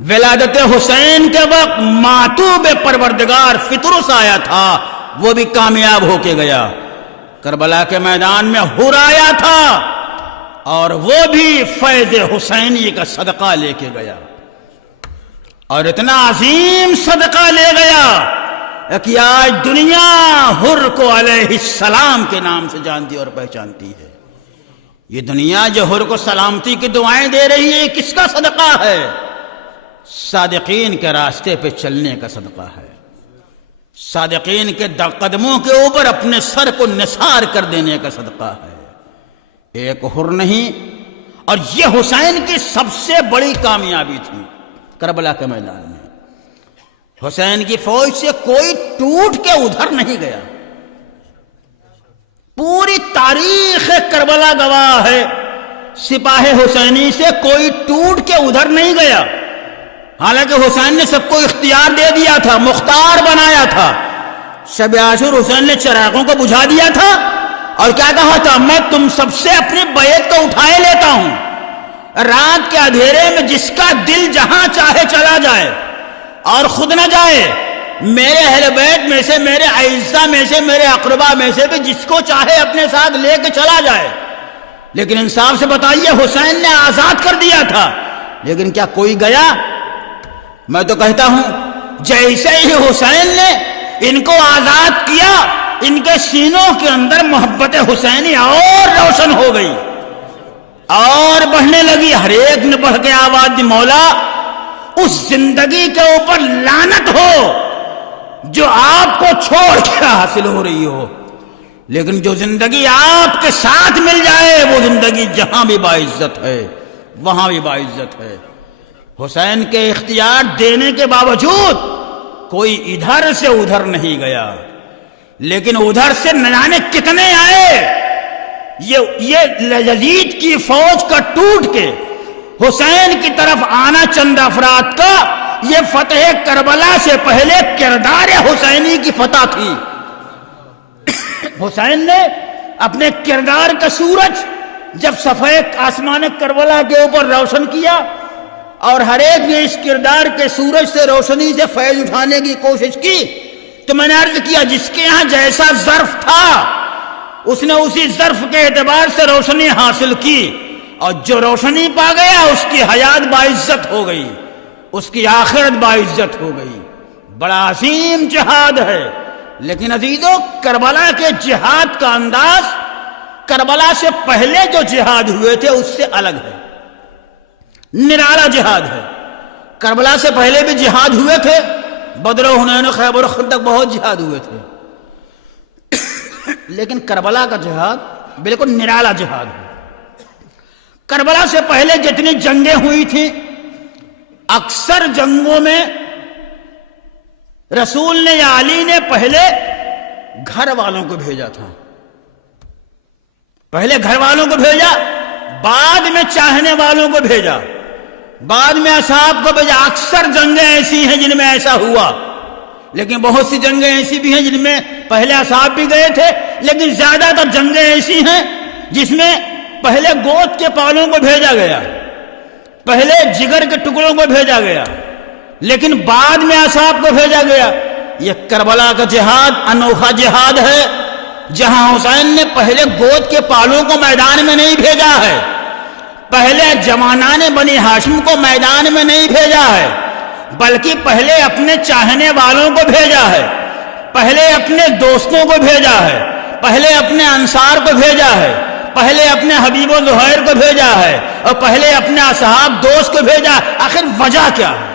ولادت حسین کے وقت ماتوب پروردگار فطرس آیا تھا وہ بھی کامیاب ہو کے گیا، کربلا کے میدان میں حر آیا تھا اور وہ بھی فیض حسینی کا صدقہ لے کے گیا، اور اتنا عظیم صدقہ لے گیا کہ آج دنیا حر کو علیہ السلام کے نام سے جانتی اور پہچانتی ہے۔ یہ دنیا جو حر کو سلامتی کی دعائیں دے رہی ہے، کس کا صدقہ ہے؟ صادقین کے راستے پہ چلنے کا صدقہ ہے، صادقین کے قدموں کے اوپر اپنے سر کو نثار کر دینے کا صدقہ ہے۔ ایک حر نہیں، اور یہ حسین کی سب سے بڑی کامیابی تھی کربلا کے میدان میں۔ حسین کی فوج سے کوئی ٹوٹ کے ادھر نہیں گیا، پوری تاریخ کربلا گواہ ہے، سپاہ حسینی سے کوئی ٹوٹ کے ادھر نہیں گیا، حالانکہ حسین نے سب کو اختیار دے دیا تھا، مختار بنایا تھا۔ شب عاشور حسین نے چراغوں کو بجھا دیا تھا اور کیا کہا تھا؟ میں تم سب سے اپنی بیعت کو اٹھائے لیتا ہوں، رات کے اندھیرے میں جس کا دل جہاں چاہے چلا جائے اور خود نہ جائے، میرے اہل بیت میں سے، میرے اعزاء میں سے، میرے اقربا میں سے بھی جس کو چاہے اپنے ساتھ لے کے چلا جائے۔ لیکن انصاف سے بتائیے، حسین نے آزاد کر دیا تھا، لیکن کیا کوئی گیا؟ میں تو کہتا ہوں جیسے ہی حسین نے ان کو آزاد کیا، ان کے سینوں کے اندر محبت حسینی اور روشن ہو گئی اور بڑھنے لگی۔ ہر ایک نے بڑھ کے آواز دی، مولا اس زندگی کے اوپر لعنت ہو جو آپ کو چھوڑ کے حاصل ہو رہی ہو، لیکن جو زندگی آپ کے ساتھ مل جائے وہ زندگی جہاں بھی باعزت ہے وہاں بھی باعزت ہے۔ حسین کے اختیار دینے کے باوجود کوئی ادھر سے ادھر نہیں گیا، لیکن ادھر سے نہ جانے کتنے آئے۔ یہ یزید کی فوج کا ٹوٹ کے حسین کی طرف آنا چند افراد کا، یہ فتح کربلا سے پہلے کردار حسینی کی فتح تھی۔ حسین نے اپنے کردار کا سورج جب سفید آسمان کربلا کے اوپر روشن کیا اور ہر ایک نے اس کردار کے سورج سے روشنی سے فیض اٹھانے کی کوشش کی، تو میں نے عرض کیا جس کے ہاں جیسا ظرف تھا اس نے اسی ظرف کے اعتبار سے روشنی حاصل کی، اور جو روشنی پا گیا اس کی حیات باعزت ہو گئی، اس کی آخرت باعزت ہو گئی۔ بڑا عظیم جہاد ہے، لیکن عزیزو کربلا کے جہاد کا انداز کربلا سے پہلے جو جہاد ہوئے تھے اس سے الگ ہے، نرالا جہاد ہے۔ کربلا سے پہلے بھی جہاد ہوئے تھے، بدر و حنین و خیبر و خندق بہت جہاد ہوئے تھے، لیکن کربلا کا جہاد بالکل نرالا جہاد ہے۔ کربلا سے پہلے جتنی جنگیں ہوئی تھیں اکثر جنگوں میں رسول نے یا علی نے پہلے گھر والوں کو بھیجا تھا، پہلے گھر والوں کو بھیجا، بعد میں چاہنے والوں کو بھیجا، بعد میں اصحاب کو بھیجا۔ اکثر جنگیں ایسی ہیں جن میں ایسا ہوا، لیکن بہت سی جنگیں ایسی بھی ہیں جن میں پہلے اصحاب بھی گئے تھے، لیکن زیادہ تر جنگیں ایسی ہیں جس میں پہلے گوت کے پالوں کو بھیجا گیا، پہلے جگر کے ٹکڑوں کو بھیجا گیا، لیکن بعد میں اصحاب کو بھیجا گیا۔ یہ کربلا کا جہاد انوکھا جہاد ہے، جہاں حسین نے پہلے گود کے پالوں کو میدان میں نہیں بھیجا ہے، پہلے جوانان بنی ہاشم کو میدان میں نہیں بھیجا ہے، بلکہ پہلے اپنے چاہنے والوں کو بھیجا ہے، پہلے اپنے دوستوں کو بھیجا ہے، پہلے اپنے انصار کو بھیجا ہے، پہلے اپنے حبیب و زہیر کو بھیجا ہے، اور پہلے اپنے اصحاب دوست کو بھیجا۔ آخر وجہ کیا ہے؟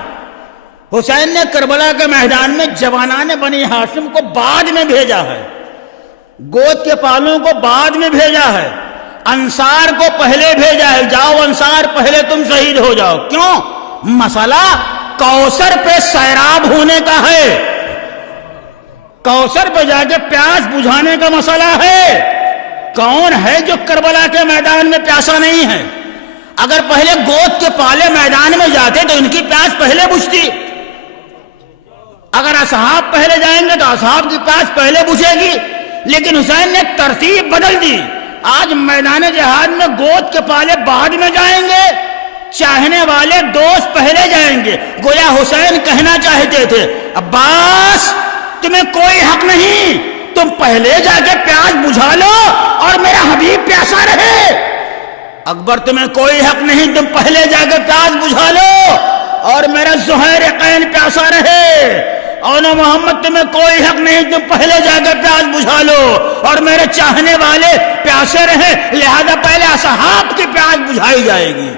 حسین نے کربلا کے میدان میں جوانان بنی ہاشم کو بعد میں بھیجا ہے، گود کے پالوں کو بعد میں بھیجا ہے، انصار کو پہلے بھیجا ہے، جاؤ انصار پہلے تم شہید ہو جاؤ۔ کیوں؟ مسئلہ کوثر پہ سیراب ہونے کا ہے، کوثر پہ جا کے پیاس بجھانے کا مسئلہ ہے۔ کون ہے جو کربلا کے میدان میں پیاسا نہیں ہے؟ اگر پہلے گود کے پالے میدان میں جاتے تو ان کی پیاس پہلے بجھتی، اگر اصحاب پہلے جائیں گے تو اصحاب کی پیاس پہلے بجھے گی، لیکن حسین نے ترتیب بدل دی۔ آج میدان جہاد میں گود کے پالے بعد میں جائیں گے، چاہنے والے دوست پہلے جائیں گے۔ گویا حسین کہنا چاہتے تھے عباس تمہیں کوئی حق نہیں، تم پہلے جا کے پیاس بجھا لو اور میرا حبیب پیاسا رہے۔ اکبر تمہیں کوئی حق نہیں، تم پہلے جا کے پیاس بجھا لو اور میرا زہیر قین پیاسا رہے۔ اور محمد تمہیں کوئی حق نہیں، تم پہلے جا کے پیاس بجھا لو اور میرے چاہنے والے پیاسے رہے، لہذا پہلے اصحاب کی پیاس بجھائی جائے گی،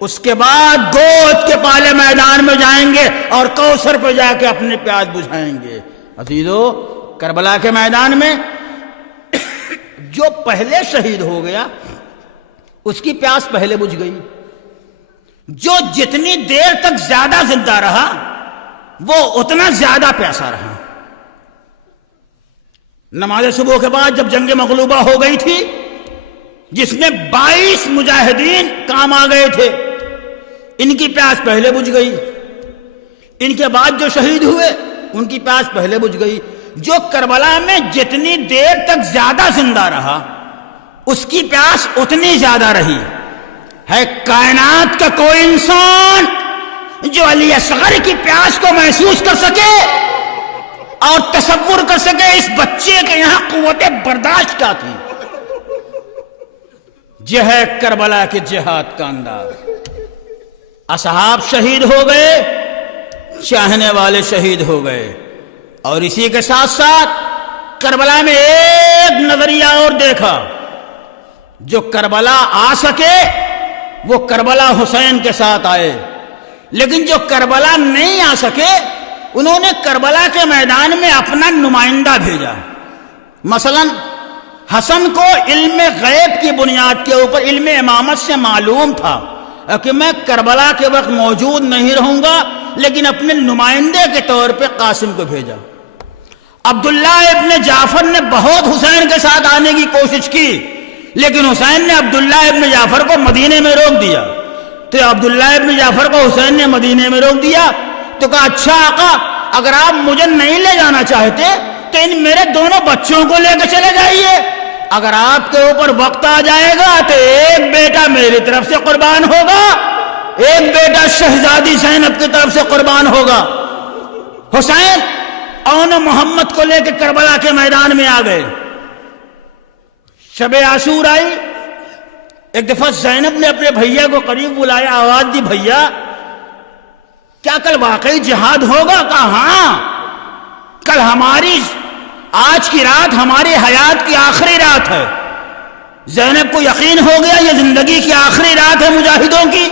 اس کے بعد گود کے پالے میدان میں جائیں گے اور کوثر پہ جا کے اپنی پیاس بجھائیں گے۔ عزیزو کربلا کے میدان میں جو پہلے شہید ہو گیا اس کی پیاس پہلے بجھ گئی، جو جتنی دیر تک زیادہ زندہ رہا وہ اتنا زیادہ پیاسا رہا۔ نماز صبح کے بعد جب جنگ مغلوبہ ہو گئی تھی، جس میں 22 مجاہدین کام آ گئے تھے، ان کی پیاس پہلے بجھ گئی، ان کے بعد جو شہید ہوئے ان کی پیاس پہلے بجھ گئی۔ جو کربلا میں جتنی دیر تک زیادہ زندہ رہا اس کی پیاس اتنی زیادہ رہی۔ ہے کائنات کا کوئی انسان جو علی اصغر کی پیاس کو محسوس کر سکے اور تصور کر سکے اس بچے کے یہاں قوت برداشت کیا تھی؟ یہ ہے کربلا کے جہاد کا انداز۔ اصحاب شہید ہو گئے، چاہنے والے شہید ہو گئے، اور اسی کے ساتھ ساتھ کربلا میں ایک نظریہ اور دیکھا، جو کربلا آ سکے وہ کربلا حسین کے ساتھ آئے، لیکن جو کربلا نہیں آ سکے انہوں نے کربلا کے میدان میں اپنا نمائندہ بھیجا۔ مثلا حسن کو علم غیب کی بنیاد کے اوپر علم امامت سے معلوم تھا کہ میں کربلا کے وقت موجود نہیں رہوں گا، لیکن اپنے نمائندے کے طور پہ قاسم کو بھیجا۔ عبداللہ ابن جعفر نے بہت حسین کے ساتھ آنے کی کوشش کی، لیکن حسین نے عبداللہ ابن جعفر کو مدینے میں روک دیا۔ تو عبداللہ ابن جعفر کو حسین نے مدینے میں روک دیا تو کہا اچھا آقا، اگر آپ مجھے نہیں لے جانا چاہتے تو ان میرے دونوں بچوں کو لے کے چلے جائیے. اگر آپ کے اوپر وقت آ جائے گا تو ایک بیٹا میری طرف سے قربان ہوگا, ایک بیٹا شہزادی زینب کی طرف سے قربان ہوگا. حسین اون محمد کو لے کے کربلا کے میدان میں آ گئے. شب عاشور آئی. ایک دفعہ زینب نے اپنے بھیا کو قریب بلایا, آواز دی, بھیا کیا کل واقعی جہاد ہوگا؟ کہا ہاں, کل آج کی رات ہماری حیات کی آخری رات ہے. زینب کو یقین ہو گیا یہ زندگی کی آخری رات ہے مجاہدوں کی,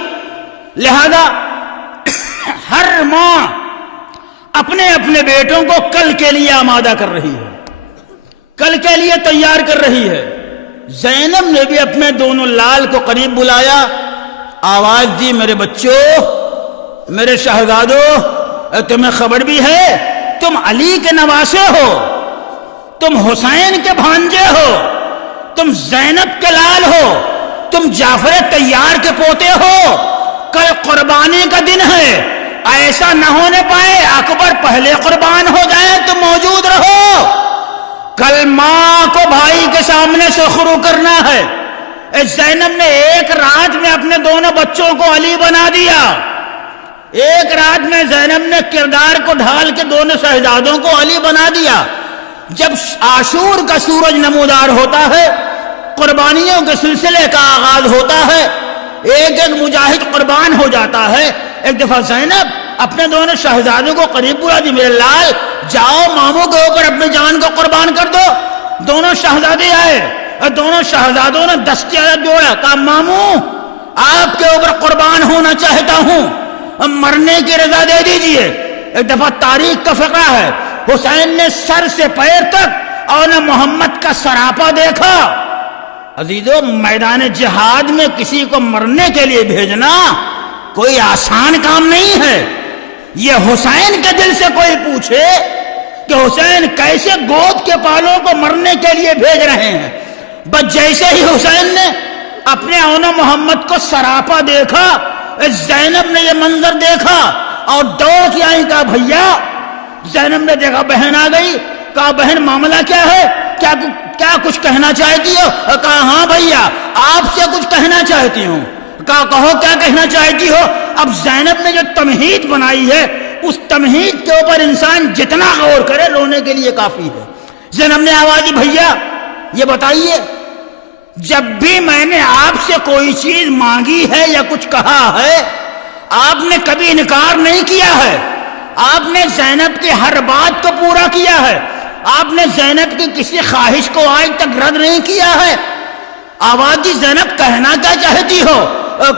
لہذا ہر ماں اپنے اپنے بیٹوں کو کل کے لیے آمادہ کر رہی ہے, کل کے لیے تیار کر رہی ہے. زینب نے بھی اپنے دونوں لال کو قریب بلایا, آواز دی, میرے بچوں, میرے شہزادوں, تمہیں خبر بھی ہے تم علی کے نواسے ہو, تم حسین کے بھانجے ہو, تم زینب کے لال ہو, تم جعفر طیار کے پوتے ہو. کل قربانی کا دن ہے, ایسا نہ ہونے پائے اکبر پہلے قربان ہو جائے, تم موجود رہو. کل ماں کو بھائی کے سامنے سخرو کرنا ہے. زینب نے ایک رات میں اپنے دونوں بچوں کو علی بنا دیا. ایک رات میں زینب نے کردار کو ڈھال کے دونوں شہزادوں کو علی بنا دیا. جب عاشور کا سورج نمودار ہوتا ہے, قربانیوں کے سلسلے کا آغاز ہوتا ہے, ایک ایک مجاہد قربان ہو جاتا ہے. ایک دفعہ زینب اپنے دونوں شہزادوں کو قریب بلا دی, میرے لال جاؤ ماموں کے اوپر اپنی جان کو قربان کر دو. دونوں شہزادے آئے اور دونوں شہزادوں نے دستیاں جوڑا, کہا ماموں آپ کے اوپر قربان ہونا چاہتا ہوں, مرنے کی رضا دے دیجئے. ایک دفعہ تاریخ کا فقرہ ہے, حسین نے سر سے پیر تک اور محمد کا سراپا دیکھا. عزیزو, میدان جہاد میں کسی کو مرنے کے لیے بھیجنا کوئی آسان کام نہیں ہے. یہ حسین کے دل سے کوئی پوچھے کہ حسین کیسے گود کے پالوں کو مرنے کے لیے بھیج رہے ہیں, بس جیسے ہی حسین نے اپنے اون محمد کو سراپا دیکھا, زینب نے یہ منظر دیکھا اور دوڑ کے آئی, کہا بھیا. زینب نے دیکھا بہن آ گئی, کہا بہن معاملہ کیا ہے, کیا کچھ کہنا چاہتی ہو؟ کہا ہاں بھیا آپ سے کچھ کہنا چاہتی ہوں. کہا کہو کیا کہنا چاہتی ہو. اب زینب نے جو تمہید بنائی ہے اس تمہید کے اوپر انسان جتنا غور کرے رونے کے لیے کافی ہے. زینب نے آواز دی, بھیا یہ بتائیے جب بھی میں نے آپ سے کوئی چیز مانگی ہے یا کچھ کہا ہے آپ نے کبھی انکار نہیں کیا ہے, آپ نے زینب کی ہر بات کو پورا کیا ہے, آپ نے زینب کی کسی خواہش کو آج تک رد نہیں کیا ہے. آواز دی, زینب کہنا کیا چاہتی ہو؟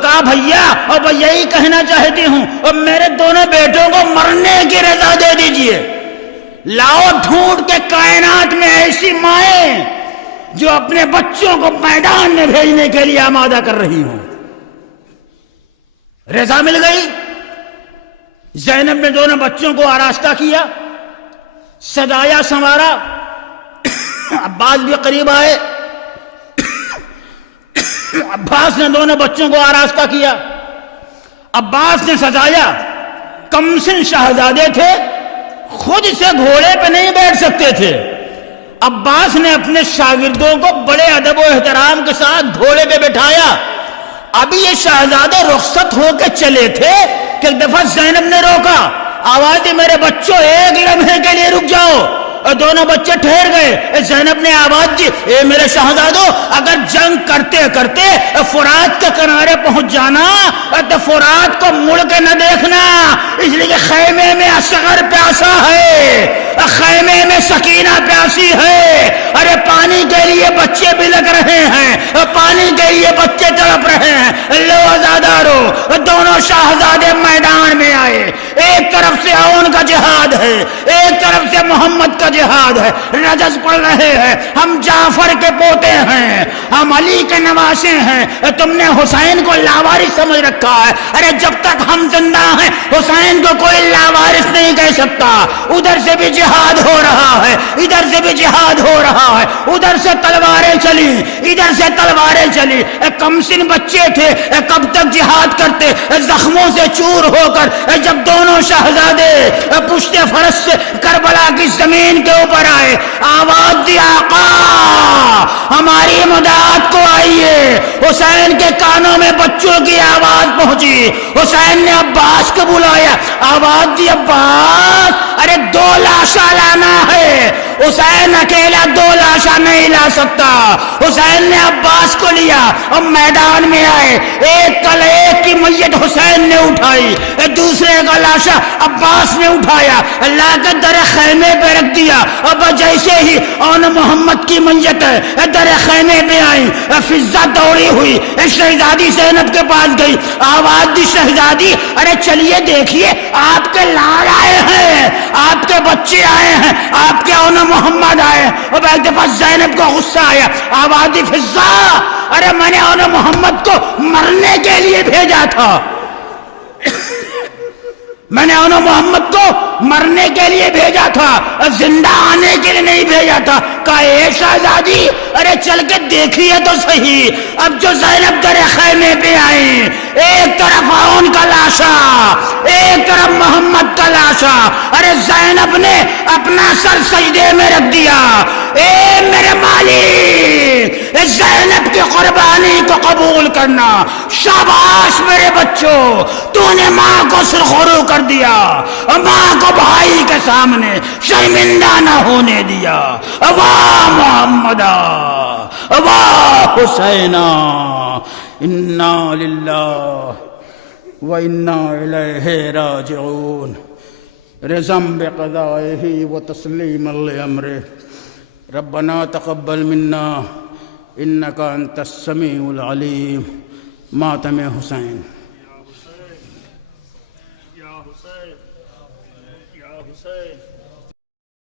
کہا بھیا اور یہی کہنا چاہتی ہوں, اور میرے دونوں بیٹوں کو مرنے کی رضا دے دیجئے. لاؤ ڈھونڈ کے کائنات میں ایسی مائیں جو اپنے بچوں کو میدان میں بھیجنے کے لیے آمادہ کر رہی ہوں. رضا مل گئی. زینب نے دونوں بچوں کو آراستہ کیا, سجایا سنوارا. عباس بھی قریب آئے. عباس نے دونوں بچوں کو آراستہ کیا, عباس نے سجایا. کمسن شہزادے تھے, خود سے گھوڑے پہ نہیں بیٹھ سکتے تھے. عباس نے اپنے شاگردوں کو بڑے ادب و احترام کے ساتھ گھوڑے پہ بٹھایا. ابھی یہ شہزادے رخصت ہو کے چلے تھے کہ ایک دفعہ زینب نے روکا, آواز دی, میرے بچوں ایک لمحے کے لیے رک جاؤ. اور دونوں بچے ٹھہر گئے. زینب نے آواز دی, اے میرے شہزادوں اگر جنگ کرتے کرتے فرات کے کنارے پہنچ جانا تو فرات کو مڑ کے نہ دیکھنا, اس لیے کہ خیمے میں اصغر پیاسا ہے, خیمے میں سکینہ پیاسی ہے. ارے پانی کے لیے بچے بلک رہے ہیں, پانی کے لیے بچے تڑپ رہے ہیں. لو عزادارو, دونوں شہزادے میدان میں آئے. ایک طرف سے اون کا جہاد ہے, ایک طرف سے محمد کا جہاد ہے. رجز پڑھ رہے ہیں, ہم جعفر کے پوتے ہیں, ہم علی کے نواسے ہیں. تم نے حسین کو لاوارث سمجھ رکھا ہے. ارے جب تک ہم زندہ ہیں حسین کو کوئی لاوارث نہیں کہہ سکتا. ادھر سے بھی جہاد ہو رہا ہے, ادھر سے بھی جہاد ہو رہا ہے. ادھر سے تلواریں چلی, ادھر سے تلواریں چلی. کمسن بچے تھے, کب تک جہاد کرتے؟ زخموں سے چور ہو کر جب دونوں شہزادے پشت فرس سے کربلا کی زمین کے اوپر آئے، آواز دی آقا ہماری امداد کو آئیے۔ حسین کے کانوں میں بچوں کی آواز پہنچی، حسین نے عباس کو بلایا، آواز دی عباس ارے 2 لاشاں لانا ہے۔ حسین اکیلا 2 لاشاں نہیں لا سکتا، حسین نے عباس کو لیا اور میدان میں آئے، ایک کی میت حسین نے اٹھائی، دوسرے کا لاشا عباس نے اٹھایا، لا کے در خیمے پہ رکھ دیا۔ اب جیسے ہی اون محمد کی میت در خیمے پہ آئی، فضا دوڑی ہوئی شہزادی زینب کے پاس گئی، آواز دی شہزادی ارے چلیے دیکھیے آپ کے لال آئے ہیں، آپ کے بچے آئے ہیں، آپ کے اون محمد آئے۔ اب ایک دفعہ زینب کو غصہ آیا، آواز دی فضا ارے میں نے اون محمد کو مرنے کے لیے بھیجا تھا، میں نے اون محمد کو مرنے کے لیے بھیجا تھا، زندہ آنے کے لیے نہیں بھیجا تھا۔ کہا اے شہزادی ارے چل کے دیکھیے تو صحیح۔ اب جو زینب در خیمے پہ آئی، ایک طرف اون کا لاشا، ایک طرف محمد کا لاشا، ارے زینب نے اپنا سر سجدے میں رکھ دیا، اے میرے مالک زینب کی قربانی کو قبول کرنا، شاباش میرے بچوں، تو نے ماں کو سرخرو کر دیا، ماں کو بھائی کے سامنے شرمندہ نہ ہونے دیا۔ واہ محمدہ واہ حسینہ، انا للہ و انا الیہ راجعون، رضا بقضائہ و تسلیما لامرہ، ربنا تقبل منا انک انت السمیع العلیم۔ ماتم حسین۔ یا حسین یا حسین یا حسین۔